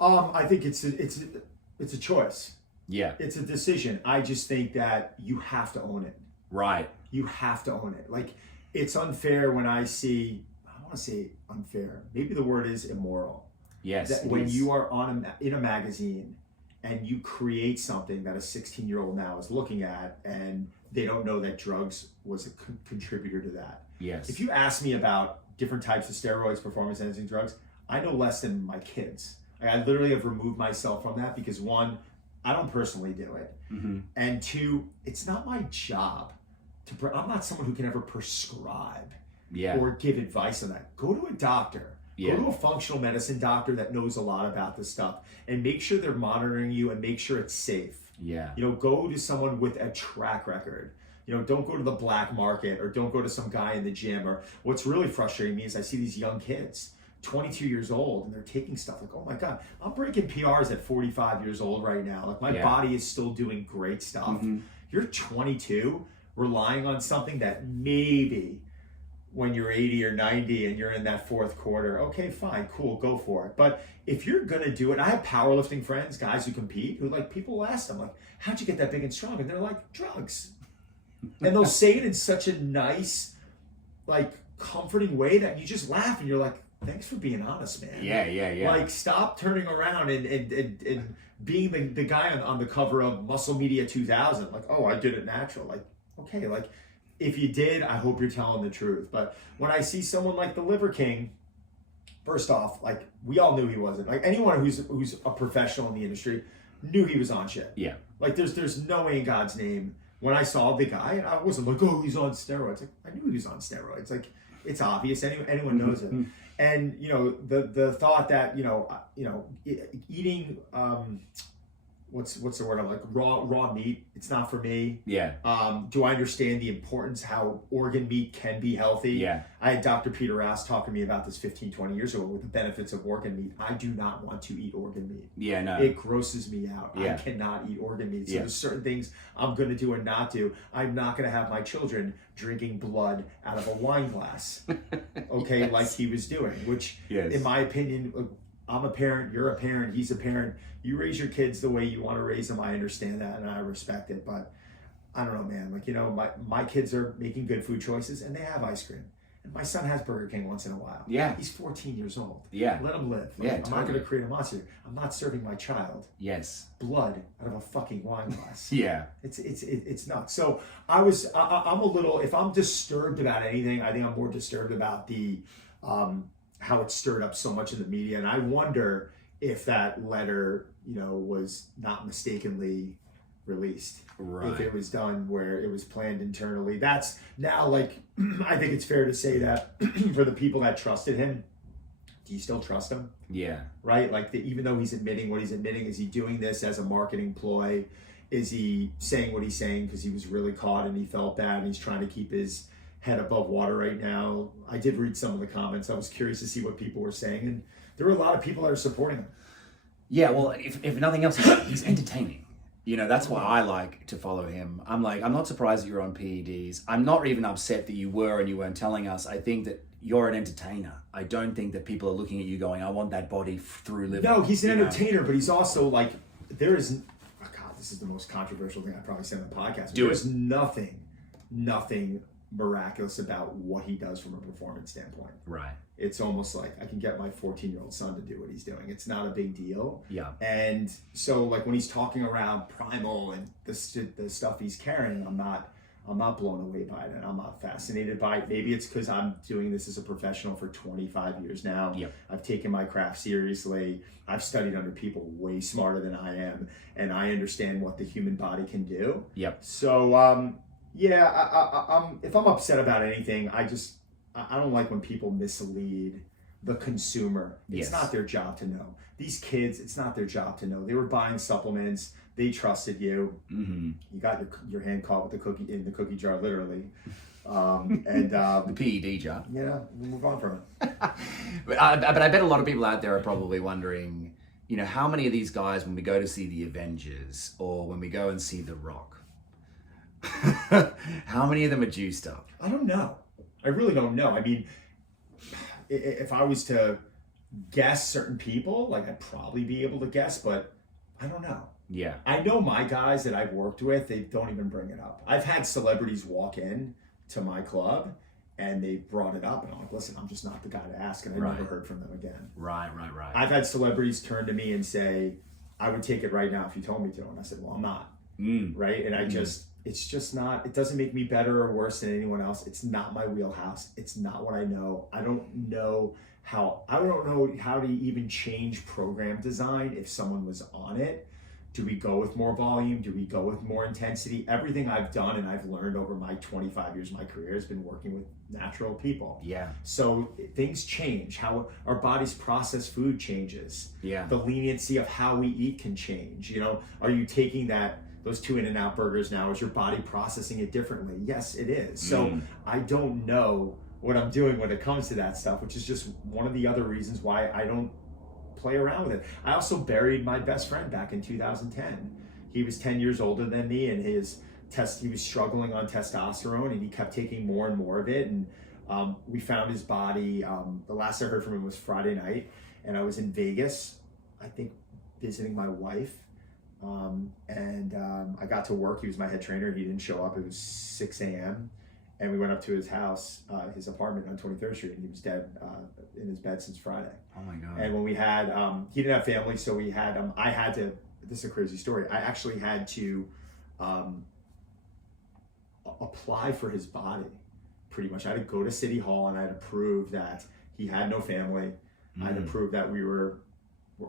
I think it's a choice. Yeah. It's a decision. I just think that you have to own it. Right. You have to own it. Like, it's unfair when I see, I don't want to say unfair, maybe the word is immoral. Yes. That when you are in a magazine and you create something that a 16-year-old now is looking at, and they don't know that drugs was a contributor to that. Yes. If you ask me about different types of steroids, performance enhancing drugs, I know less than my kids. Like, I literally have removed myself from that because, one, I don't personally do it. Mm-hmm. And two, it's not my job I'm not someone who can ever prescribe or give advice on that. Go to a doctor. Go to a functional medicine doctor that knows a lot about this stuff, and make sure they're monitoring you and make sure it's safe. Yeah. You know, go to someone with a track record. You know, don't go to the black market, or don't go to some guy in the gym. Or what's really frustrating me is I see these young kids, 22 years old, and they're taking stuff like, oh my God, I'm breaking PRs at 45 years old right now. Like, my body is still doing great stuff. Mm-hmm. You're 22, relying on something that maybe when you're 80 or 90 and you're in that fourth quarter, okay, fine, cool, go for it. But if you're gonna do it, I have powerlifting friends, guys who compete, who, like, people ask them, like, how'd you get that big and strong? And they're like, drugs. And they'll say it in such a nice, like, comforting way that you just laugh and you're like, thanks for being honest, man. Yeah. Like, stop turning around and being the guy on the cover of Muscle Media 2000. Like, oh, I did it natural. Like, okay, like, if you did, I hope you're telling the truth. But when I see someone like the Liver King, first off, like, we all knew he wasn't. Like, anyone who's a professional in the industry knew he was on shit. Yeah. Like, there's no way in God's name. When I saw the guy, I wasn't like, oh, he's on steroids. Like, I knew he was on steroids. Like, it's obvious. Anyone knows it. And, you know, the thought that, you know, eating, what's the word? I'm like, raw meat. It's not for me. Yeah. Do I understand the importance, how organ meat can be healthy? Yeah. I had Dr. Peter Ass talking to me about this 15, 20 years ago with the benefits of organ meat. I do not want to eat organ meat. Yeah, no. It grosses me out. Yeah. I cannot eat organ meat. So there's certain things I'm going to do and not do. I'm not going to have my children drinking blood out of a wine glass. Okay, like he was doing, which in my opinion, I'm a parent, you're a parent, he's a parent. You raise your kids the way you want to raise them. I understand that and I respect it, but I don't know, man. Like, you know, my kids are making good food choices and they have ice cream. And my son has Burger King once in a while. Yeah. He's 14 years old. Yeah. Let him live. Like, I'm not going to create a monster. I'm not serving my child blood out of a fucking wine glass. It's nuts. So I'm a little, if I'm disturbed about anything, I think I'm more disturbed about the how it stirred up so much in the media. And I wonder if that letter, you know, was not mistakenly released. Right. If it was done where it was planned internally. That's now, like, I think it's fair to say that for the people that trusted him, do you still trust him? Yeah. Right? Like, even though he's admitting what he's admitting, is he doing this as a marketing ploy? Is he saying what he's saying because he was really caught and he felt bad and he's trying to keep his head above water right now? I did read some of the comments. I was curious to see what people were saying, and there were a lot of people that are supporting him. Yeah, well, if nothing else, he's entertaining. You know, that's why I like to follow him. I'm like, I'm not surprised that you're on PEDs. I'm not even upset that you were and you weren't telling us. I think that you're an entertainer. I don't think that people are looking at you going, I want that body through living. No, he's an entertainer, but he's also like, there is, oh God, this is the most controversial thing I probably said on the podcast. There's nothing miraculous about what he does from a performance standpoint. Right. It's almost like I can get my 14-year-old son to do what he's doing. It's not a big deal. Yeah. And so, like, when he's talking around primal and the stuff he's carrying, I'm not blown away by it, and I'm not fascinated by it. Maybe it's because I'm doing this as a professional for 25 years now. Yep. I've taken my craft seriously. I've studied under people way smarter than I am, and I understand what the human body can do. Yep. So, yeah, if I'm upset about anything, I don't like when people mislead the consumer. It's not their job to know. These kids, it's not their job to know. They were buying supplements. They trusted you. Mm-hmm. You got your hand caught with the cookie in the cookie jar, literally. And the PED jar. Yeah, we'll move on from it. But I bet a lot of people out there are probably wondering, you know, how many of these guys, when we go to see the Avengers or when we go and see The Rock, how many of them are juiced up? I don't know. I really don't know. I mean, if I was to guess certain people, like I'd probably be able to guess, but I don't know. Yeah. I know my guys that I've worked with, they don't even bring it up. I've had celebrities walk in to my club and they brought it up and I'm like, listen, I'm just not the guy to ask, and I never heard from them again. Right. I've had celebrities turn to me and say, I would take it right now if you told me to. And I said, well, I'm not. Right? And it's just not, it doesn't make me better or worse than anyone else. It's not my wheelhouse. It's not what I know. I don't know how to even change program design if someone was on it. Do we go with more volume? Do we go with more intensity? Everything I've done and I've learned over my 25 years of my career has been working with natural people. Yeah. So things change. How our bodies process food changes. Yeah. The leniency of how we eat can change. You know, are you taking those 2 In-N-Out burgers now? Is your body processing it differently? Yes, it is. So I don't know what I'm doing when it comes to that stuff, which is just one of the other reasons why I don't play around with it. I also buried my best friend back in 2010. He was 10 years older than me, and he was struggling on testosterone, and he kept taking more and more of it. And we found his body. The last I heard from him was Friday night, and I was in Vegas, I think, visiting my wife. I got to work. He was my head trainer. He didn't show up. It was 6 a.m. And we went up to his house, his apartment on 23rd Street, and he was dead in his bed since Friday. Oh my God. And when we had, he didn't have family, so we had, I had to, this is a crazy story, I actually had to apply for his body, pretty much. I had to go to City Hall and I had to prove that he had no family. I had to prove that we were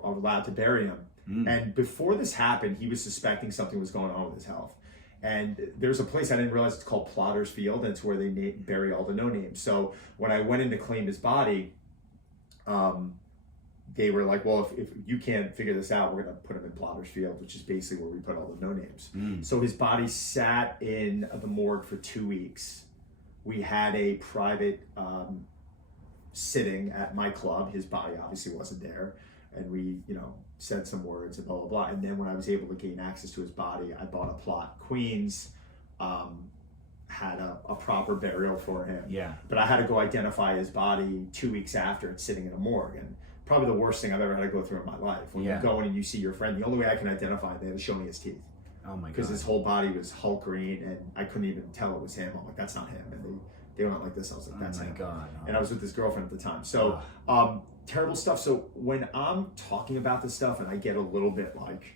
allowed to bury him. And before this happened, he was suspecting something was going on with his health. And there's a place I didn't realize, it's called Plotter's Field, and it's where they bury all the no-names. So when I went in to claim his body, they were like, well, if you can't figure this out, we're going to put him in Plotter's Field, which is basically where we put all the no-names. So his body sat in the morgue for 2 weeks. We had a private sitting at my club. His body obviously wasn't there. And we, said some words and blah, blah, blah. And then when I was able to gain access to his body, I bought a plot. Queens had a proper burial for him. Yeah. But I had to go identify his body 2 weeks after it's sitting in a morgue. And probably the worst thing I've ever had to go through in my life. When you go in and you see your friend, the only way I can identify it, they had to show me his teeth. Oh my God. Because his whole body was Hulk green and I couldn't even tell it was him. I'm like, that's not him. And they went like this. I was like, that's him. God. And I was with his girlfriend at the time. So, terrible stuff. So when I'm talking about this stuff and I get a little bit like,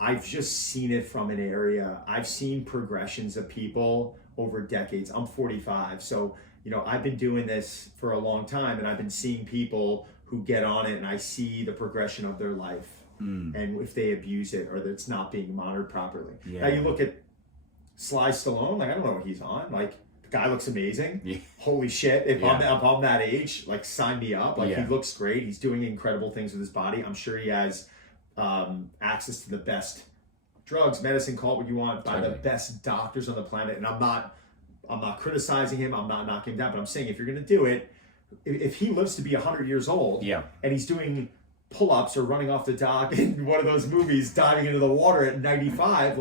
I've just seen it from an area. I've seen progressions of people over decades. I'm 45. So, I've been doing this for a long time and I've been seeing people who get on it and I see the progression of their life and if they abuse it or that it's not being monitored properly. Yeah. Now you look at Sly Stallone, like I don't know what he's on. Like, guy looks amazing. Yeah. Holy shit. If I'm that age, like sign me up. Like he looks great. He's doing incredible things with his body. I'm sure he has access to the best drugs, medicine, call it what you want, by the best doctors on the planet. And I'm not criticizing him. I'm not knocking him down, but I'm saying if you're going to do it, if he lives to be 100 years old and he's doing pull-ups or running off the dock in one of those movies, diving into the water at 95,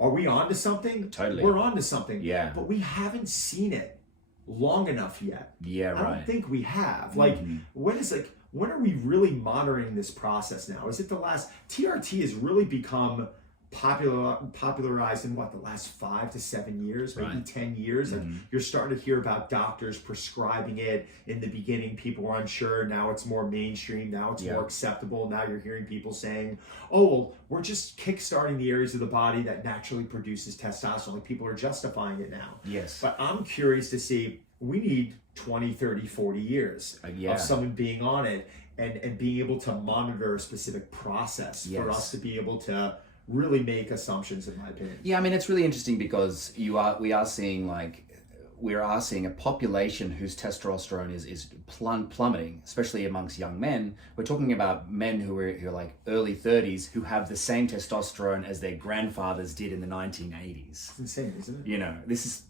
are we on to something? Totally. We're on to something. Yeah. But we haven't seen it long enough yet. Yeah, right. I don't think we have. Like, when are we really monitoring this process now? Is it TRT has really become popularized in the last 5 to 7 years, maybe 10 years. And you're starting to hear about doctors prescribing it. In the beginning, people were unsure. Now it's more mainstream. Now it's more acceptable. Now you're hearing people saying, oh, well, we're just kickstarting the areas of the body that naturally produces testosterone. Like, people are justifying it now. Yes. But I'm curious to see, we need 20, 30, 40 years of someone being on it and being able to monitor a specific process for us to be able to really make assumptions, in my opinion. Yeah, I mean, it's really interesting because we are seeing a population whose testosterone is plummeting, especially amongst young men. We're talking about men who are like early 30s who have the same testosterone as their grandfathers did in the 1980s. It's insane, isn't it? This is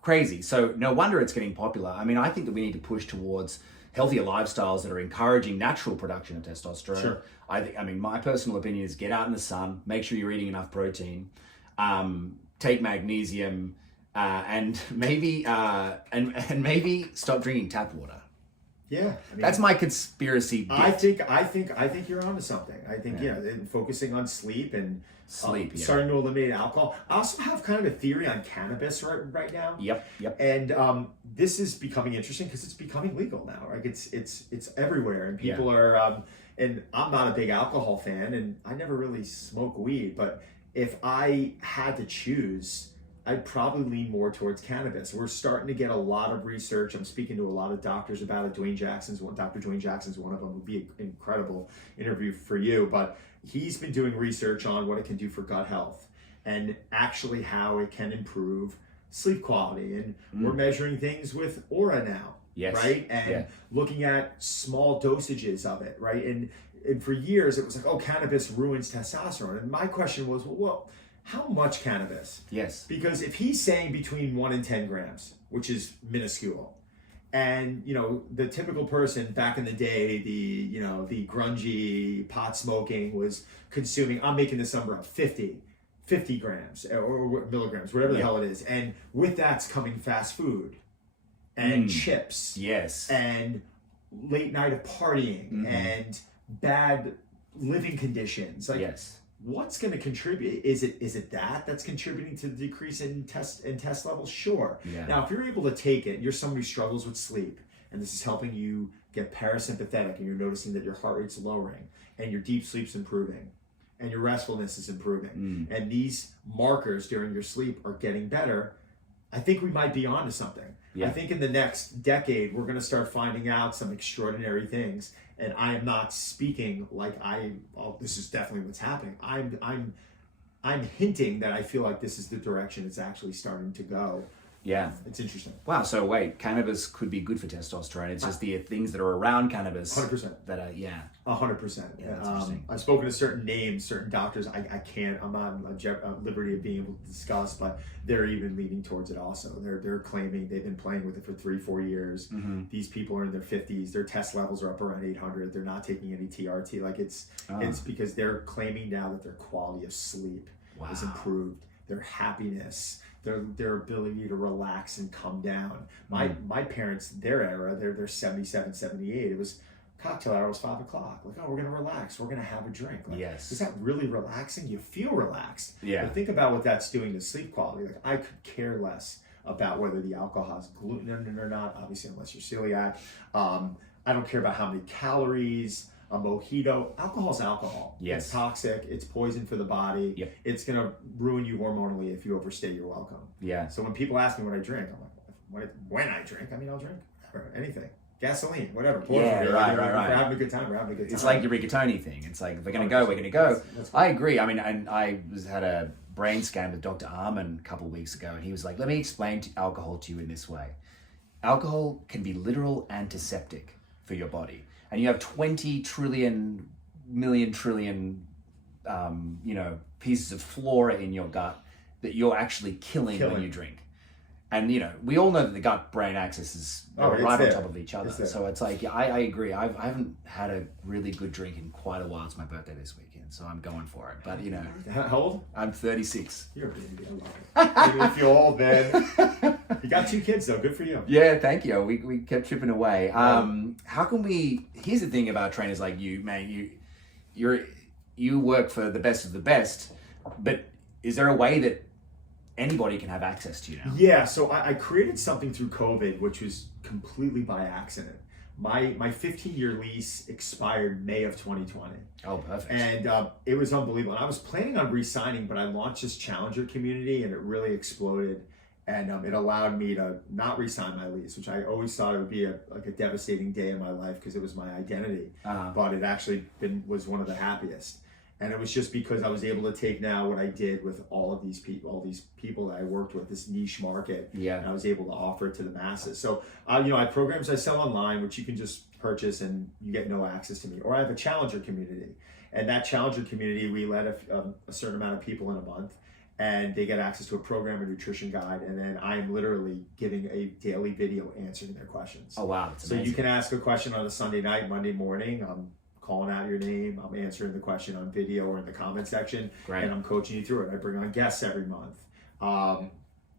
crazy. So no wonder it's getting popular. I mean, I think that we need to push towards healthier lifestyles that are encouraging natural production of testosterone. Sure. I mean, my personal opinion is get out in the sun, make sure you're eating enough protein, take magnesium, and maybe stop drinking tap water. Yeah, I mean, that's my conspiracy bit. I think you're onto something. I think and focusing on sleep and starting to eliminate alcohol. I also have kind of a theory on cannabis right now. Yep. And this is becoming interesting because it's becoming legal now. Like it's everywhere, and people are. And I'm not a big alcohol fan, and I never really smoke weed. But if I had to choose, I'd probably lean more towards cannabis. We're starting to get a lot of research. I'm speaking to a lot of doctors about it. Dr. Dwayne Jackson's one of them. Would be an incredible interview for you. But he's been doing research on what it can do for gut health and actually how it can improve sleep quality. And we're measuring things with Aura now. Yes. Right? And looking at small dosages of it, right? And for years it was like, oh, cannabis ruins testosterone. And my question was, well, how much cannabis? Yes. Because if he's saying between 1 and 10 grams, which is minuscule, and the typical person back in the day, the grungy pot smoking was consuming, I'm making this number up, 50 grams or milligrams, whatever the hell it is. And with that's coming fast food and chips. Yes. And late night of partying and bad living conditions. Like, what's going to contribute? Is it that's contributing to the decrease in test levels? Sure. Yeah. Now, if you're able to take it, you're somebody who struggles with sleep, and this is helping you get parasympathetic, and you're noticing that your heart rate's lowering, and your deep sleep's improving, and your restfulness is improving, and these markers during your sleep are getting better, I think we might be onto something. Yeah. I think in the next decade, we're going to start finding out some extraordinary things. And I am not speaking like this is definitely what's happening. I'm hinting that I feel like this is the direction it's actually starting to go. Yeah. It's interesting. Wow. So wait, cannabis could be good for testosterone. It's just the things that are around cannabis. 100%. That are, 100%. Yeah, that's interesting. I've spoken to certain names, certain doctors. I'm not at liberty of being able to discuss, but they're even leaning towards it also. They're claiming they've been playing with it for 3-4 years. These people are in their 50s. Their test levels are up around 800. They're not taking any TRT. Like it's because they're claiming now that their quality of sleep is improved. Their happiness, their ability to relax and come down. My parents, their era, they're 77, 78. It was cocktail hour was 5 o'clock. Like, oh, we're gonna relax. We're gonna have a drink. Like, is that really relaxing? You feel relaxed. Yeah. But think about what that's doing to sleep quality. Like, I could care less about whether the alcohol has gluten in it or not. Obviously, unless you're celiac. I don't care about how many calories. A mojito, alcohol's alcohol. Yes. It's toxic. It's poison for the body. Yep. It's going to ruin you hormonally if you overstay your welcome. Yeah. So when people ask me what I drink, I'm like, when I drink, I mean, I'll drink whatever, anything. Gasoline, whatever. Right. We're having a good time. It's like your rigatoni thing. It's like, if we're going to go, we're going to go. That's I agree. I mean, and I had a brain scan with Dr. Arman a couple of weeks ago, and he was like, let me explain alcohol to you in this way. Alcohol can be literal antiseptic for your body. And you have 20 trillion, million trillion, pieces of flora in your gut that you're actually killing when you drink. And, we all know that the gut-brain axis is right on top of each other. So it's like, I agree. I haven't had a really good drink in quite a while. It's my birthday this weekend, so I'm going for it. But, How old? I'm 36. You're a baby. I love it. You feel old, man. You got 2 kids, though. Good for you. Yeah, thank you. We kept chipping away. How can we... Here's the thing about trainers like you, man. You work for the best of the best, but is there a way that anybody can have access to you now? Yeah, so I created something through COVID, which was completely by accident. My 15-year lease expired May of 2020. Oh, perfect. And it was unbelievable. And I was planning on re-signing, but I launched this Challenger community, and it really exploded. And it allowed me to not re-sign my lease, which I always thought it would be a devastating day in my life because it was my identity. But it actually was one of the happiest. And it was just because I was able to take now what I did with all these people that I worked with, this niche market, and I was able to offer it to the masses. So, I have programs I sell online, which you can just purchase and you get no access to me. Or I have a Challenger community. And that Challenger community, we let a certain amount of people in a month. and they get access to a program, a nutrition guide, and then I'm literally giving a daily video answering their questions. Oh wow, that's amazing. So you can ask a question on a Sunday night, Monday morning. I'm calling out your name. I'm answering the question on video or in the comment section, and I'm coaching you through it. I bring on guests every month.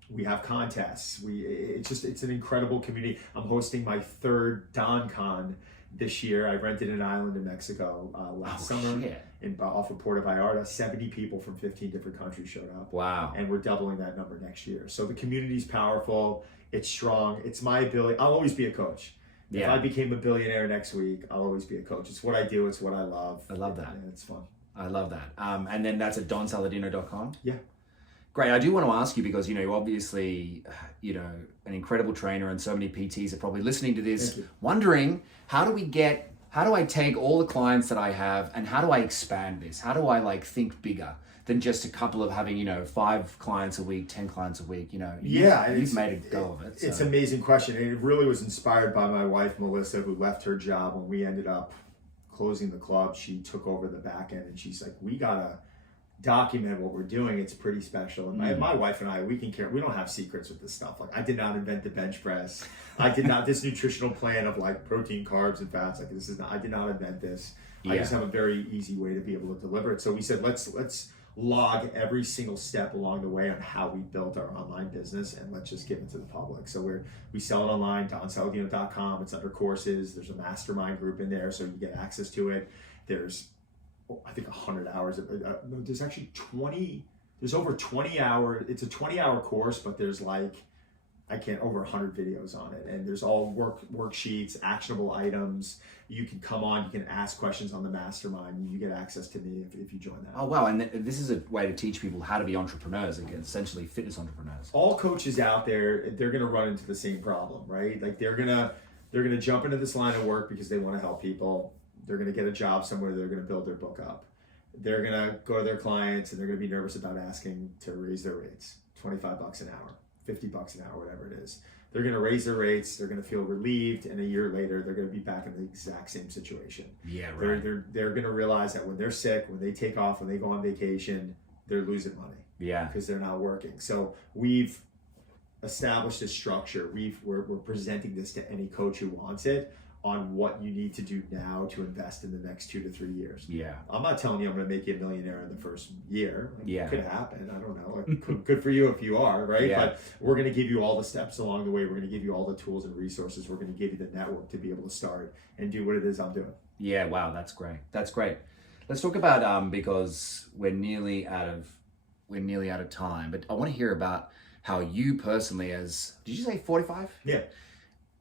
We have contests. It's an incredible community. I'm hosting my 3rd DonCon this year. I rented an island in Mexico last summer off of Puerto Vallarta. 70 people from 15 different countries showed up. Wow. And we're doubling that number next year. So the community's powerful. It's strong. It's my ability. I'll always be a coach. Yeah. If I became a billionaire next week, I'll always be a coach. It's what I do. It's what I love. I love that. And it's fun. I love that. And then that's at donsaladino.com? Yeah. Great. I do want to ask you because, you're obviously, an incredible trainer, and so many PTs are probably listening to this, wondering, how do I take all the clients that I have and how do I expand this? How do I think bigger than just a couple of having, 5 clients a week, 10 clients a week, you've made a go of it. So. It's an amazing question. And it really was inspired by my wife, Melissa, who left her job when we ended up closing the club. She took over the back end and she's like, we gotta document what we're doing. It's pretty special. And my wife and I, we don't have secrets with this stuff. I did not invent the bench press. I did not, this nutritional plan of protein, carbs, and fats. I did not invent this. I just have a very easy way to be able to deliver it. So we said, let's log every single step along the way on how we built our online business, and let's just give it to the public. So we sell it online, donsaladino.com. It's under courses. There's a mastermind group in there, so you get access to it. There's I think 100 hours. There's actually there's over 20 hours. It's a 20-hour course, but there's over 100 videos on it. And there's all worksheets, actionable items. You can come on, you can ask questions on the mastermind, and you get access to me if you join that. Oh, wow. And this is a way to teach people how to be entrepreneurs, essentially fitness entrepreneurs. All coaches out there, they're going to run into the same problem, right? They're going to jump into this line of work because they want to help people. They're going to get a job somewhere. They're going to build their book up. They're going to go to their clients and they're going to be nervous about asking to raise their rates. $25 an hour, $50 an hour, whatever it is. They're going to raise their rates. They're going to feel relieved. And a year later, they're going to be back in the exact same situation. Yeah, right. They're going to realize that when they're sick, when they take off, when they go on vacation, they're losing money. Yeah. Because they're not working. So we've established a structure. We're presenting this to any coach who wants it, on what you need to do now to invest in the next 2 to 3 years. Yeah. I'm not telling you I'm going to make you a millionaire in the first year. Yeah. It could happen. I don't know. Good for you if you are, right? Yeah. But we're going to give you all the steps along the way. We're going to give you all the tools and resources. We're going to give you the network to be able to start and do what it is I'm doing. Yeah. Wow. That's great. That's great. Let's talk about, because we're nearly out of time, but I want to hear about how you personally, did you say 45? Yeah.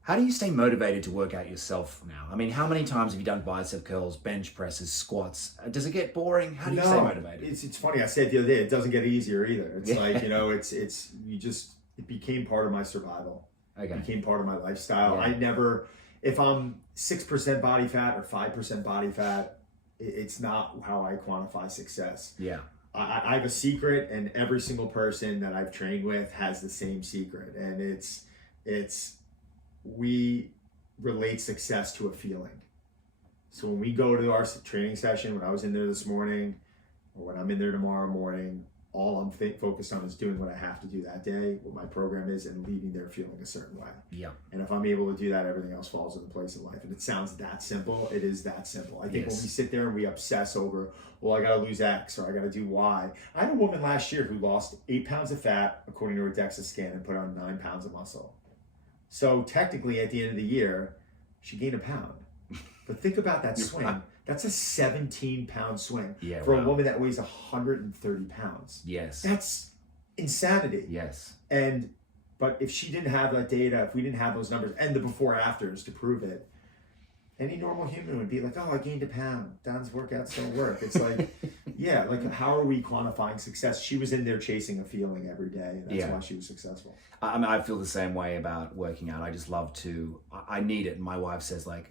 How do you stay motivated to work out yourself now? I mean, how many times have you done bicep curls, bench presses, squats? Does it get boring? How do you stay motivated? It's funny. I said the other day, it doesn't get easier either. It's it became part of my survival. Okay. It became part of my lifestyle. Yeah. If I'm 6% body fat or 5% body fat, it's not how I quantify success. Yeah. I have a secret, and every single person that I've trained with has the same secret. And we relate success to a feeling. So when we go to our training session, when I was in there this morning, or when I'm in there tomorrow morning, all I'm focused on is doing what I have to do that day, what my program is, and leaving there feeling a certain way. Yeah. And if I'm able to do that, everything else falls into place in life. And it sounds that simple. It is that simple. I think when we sit there and we obsess over, well, I got to lose X or I got to do Y. I had a woman last year who lost 8 pounds of fat, according to her DEXA scan, and put on 9 pounds of muscle. So technically, at the end of the year, she gained a pound. But think about that swing. That's a 17-pound swing for a woman that weighs 130 pounds. Yes. That's insanity. Yes. But if she didn't have that data, if we didn't have those numbers and the before afters to prove it, any normal human would be like, oh, I gained a pound. Don's workouts don't work. It's like, how are we quantifying success? She was in there chasing a feeling every day, and that's why she was successful. I feel the same way about working out. I just love I need it. And my wife says, I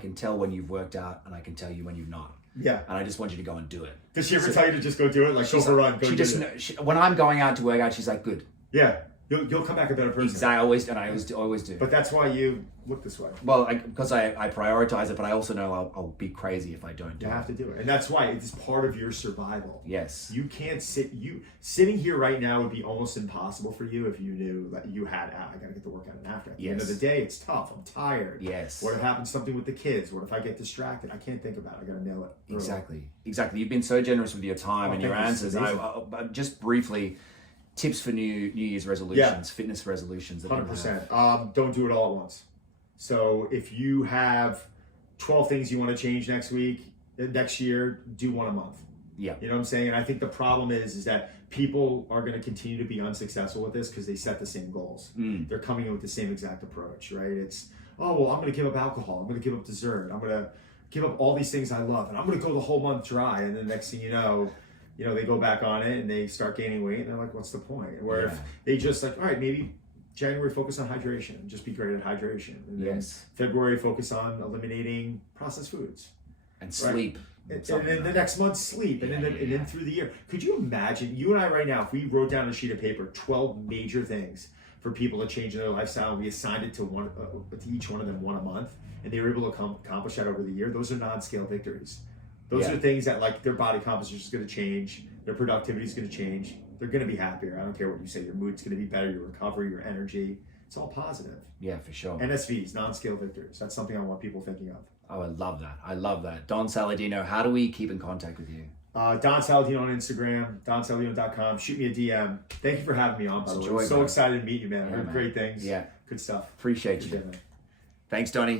can tell when you've worked out, and I can tell you when you've not. Yeah. And I just want you to go and do it. Does she ever tell you to just go do it? Go for a run, go do it? When I'm going out to work out, she's like, good. Yeah. You'll come back a better person. Exactly. I always do. But that's why you look this way. Well, because I prioritize it, but I also know I'll be crazy if I don't do it. You have to do it. And that's why it's part of your survival. Yes. You can't sitting here right now would be almost impossible for you if you knew that you had, I got to get the workout in after. At the end of the day, it's tough. I'm tired. Yes. What if happens something with the kids? What if I get distracted? I can't think about it. I got to nail it. Exactly. You've been so generous with your time and your answers. I just briefly, tips for New Year's resolutions, fitness resolutions. 100%. Don't do it all at once. So if you have 12 things you want to change next year, do one a month. Yeah. You know what I'm saying? And I think the problem is that people are going to continue to be unsuccessful with this because they set the same goals. They're coming in with the same exact approach, right? It's, I'm going to give up alcohol. I'm going to give up dessert. I'm going to give up all these things I love. And I'm going to go the whole month dry. And then next thing you know, they go back on it and they start gaining weight. And they're like, what's the point? Where if they just all right, maybe January focus on hydration, just be great at hydration. And then February focus on eliminating processed foods. And sleep. And then the next month, sleep. And then through the year. Could you imagine, you and I right now, if we wrote down on a sheet of paper 12 major things for people to change in their lifestyle, and we assigned it to each one of them one a month, and they were able to accomplish that over the year, those are non-scale victories. Those are things that their body composition is going to change, their productivity is going to change, they're going to be happier. I don't care what you say, your mood's going to be better, your recovery, your energy, it's all positive. Yeah, for sure. NSVs, non-scale victories. That's something I want people thinking of. Oh, I love that. Don Saladino, how do we keep in contact with you? Don Saladino on Instagram, donsaladino.com. Shoot me a DM. Thank you for having me on, by the way. I'm so excited to meet you, man. I heard great things. Yeah. Good stuff. Appreciate you. Man. Thanks, Donnie.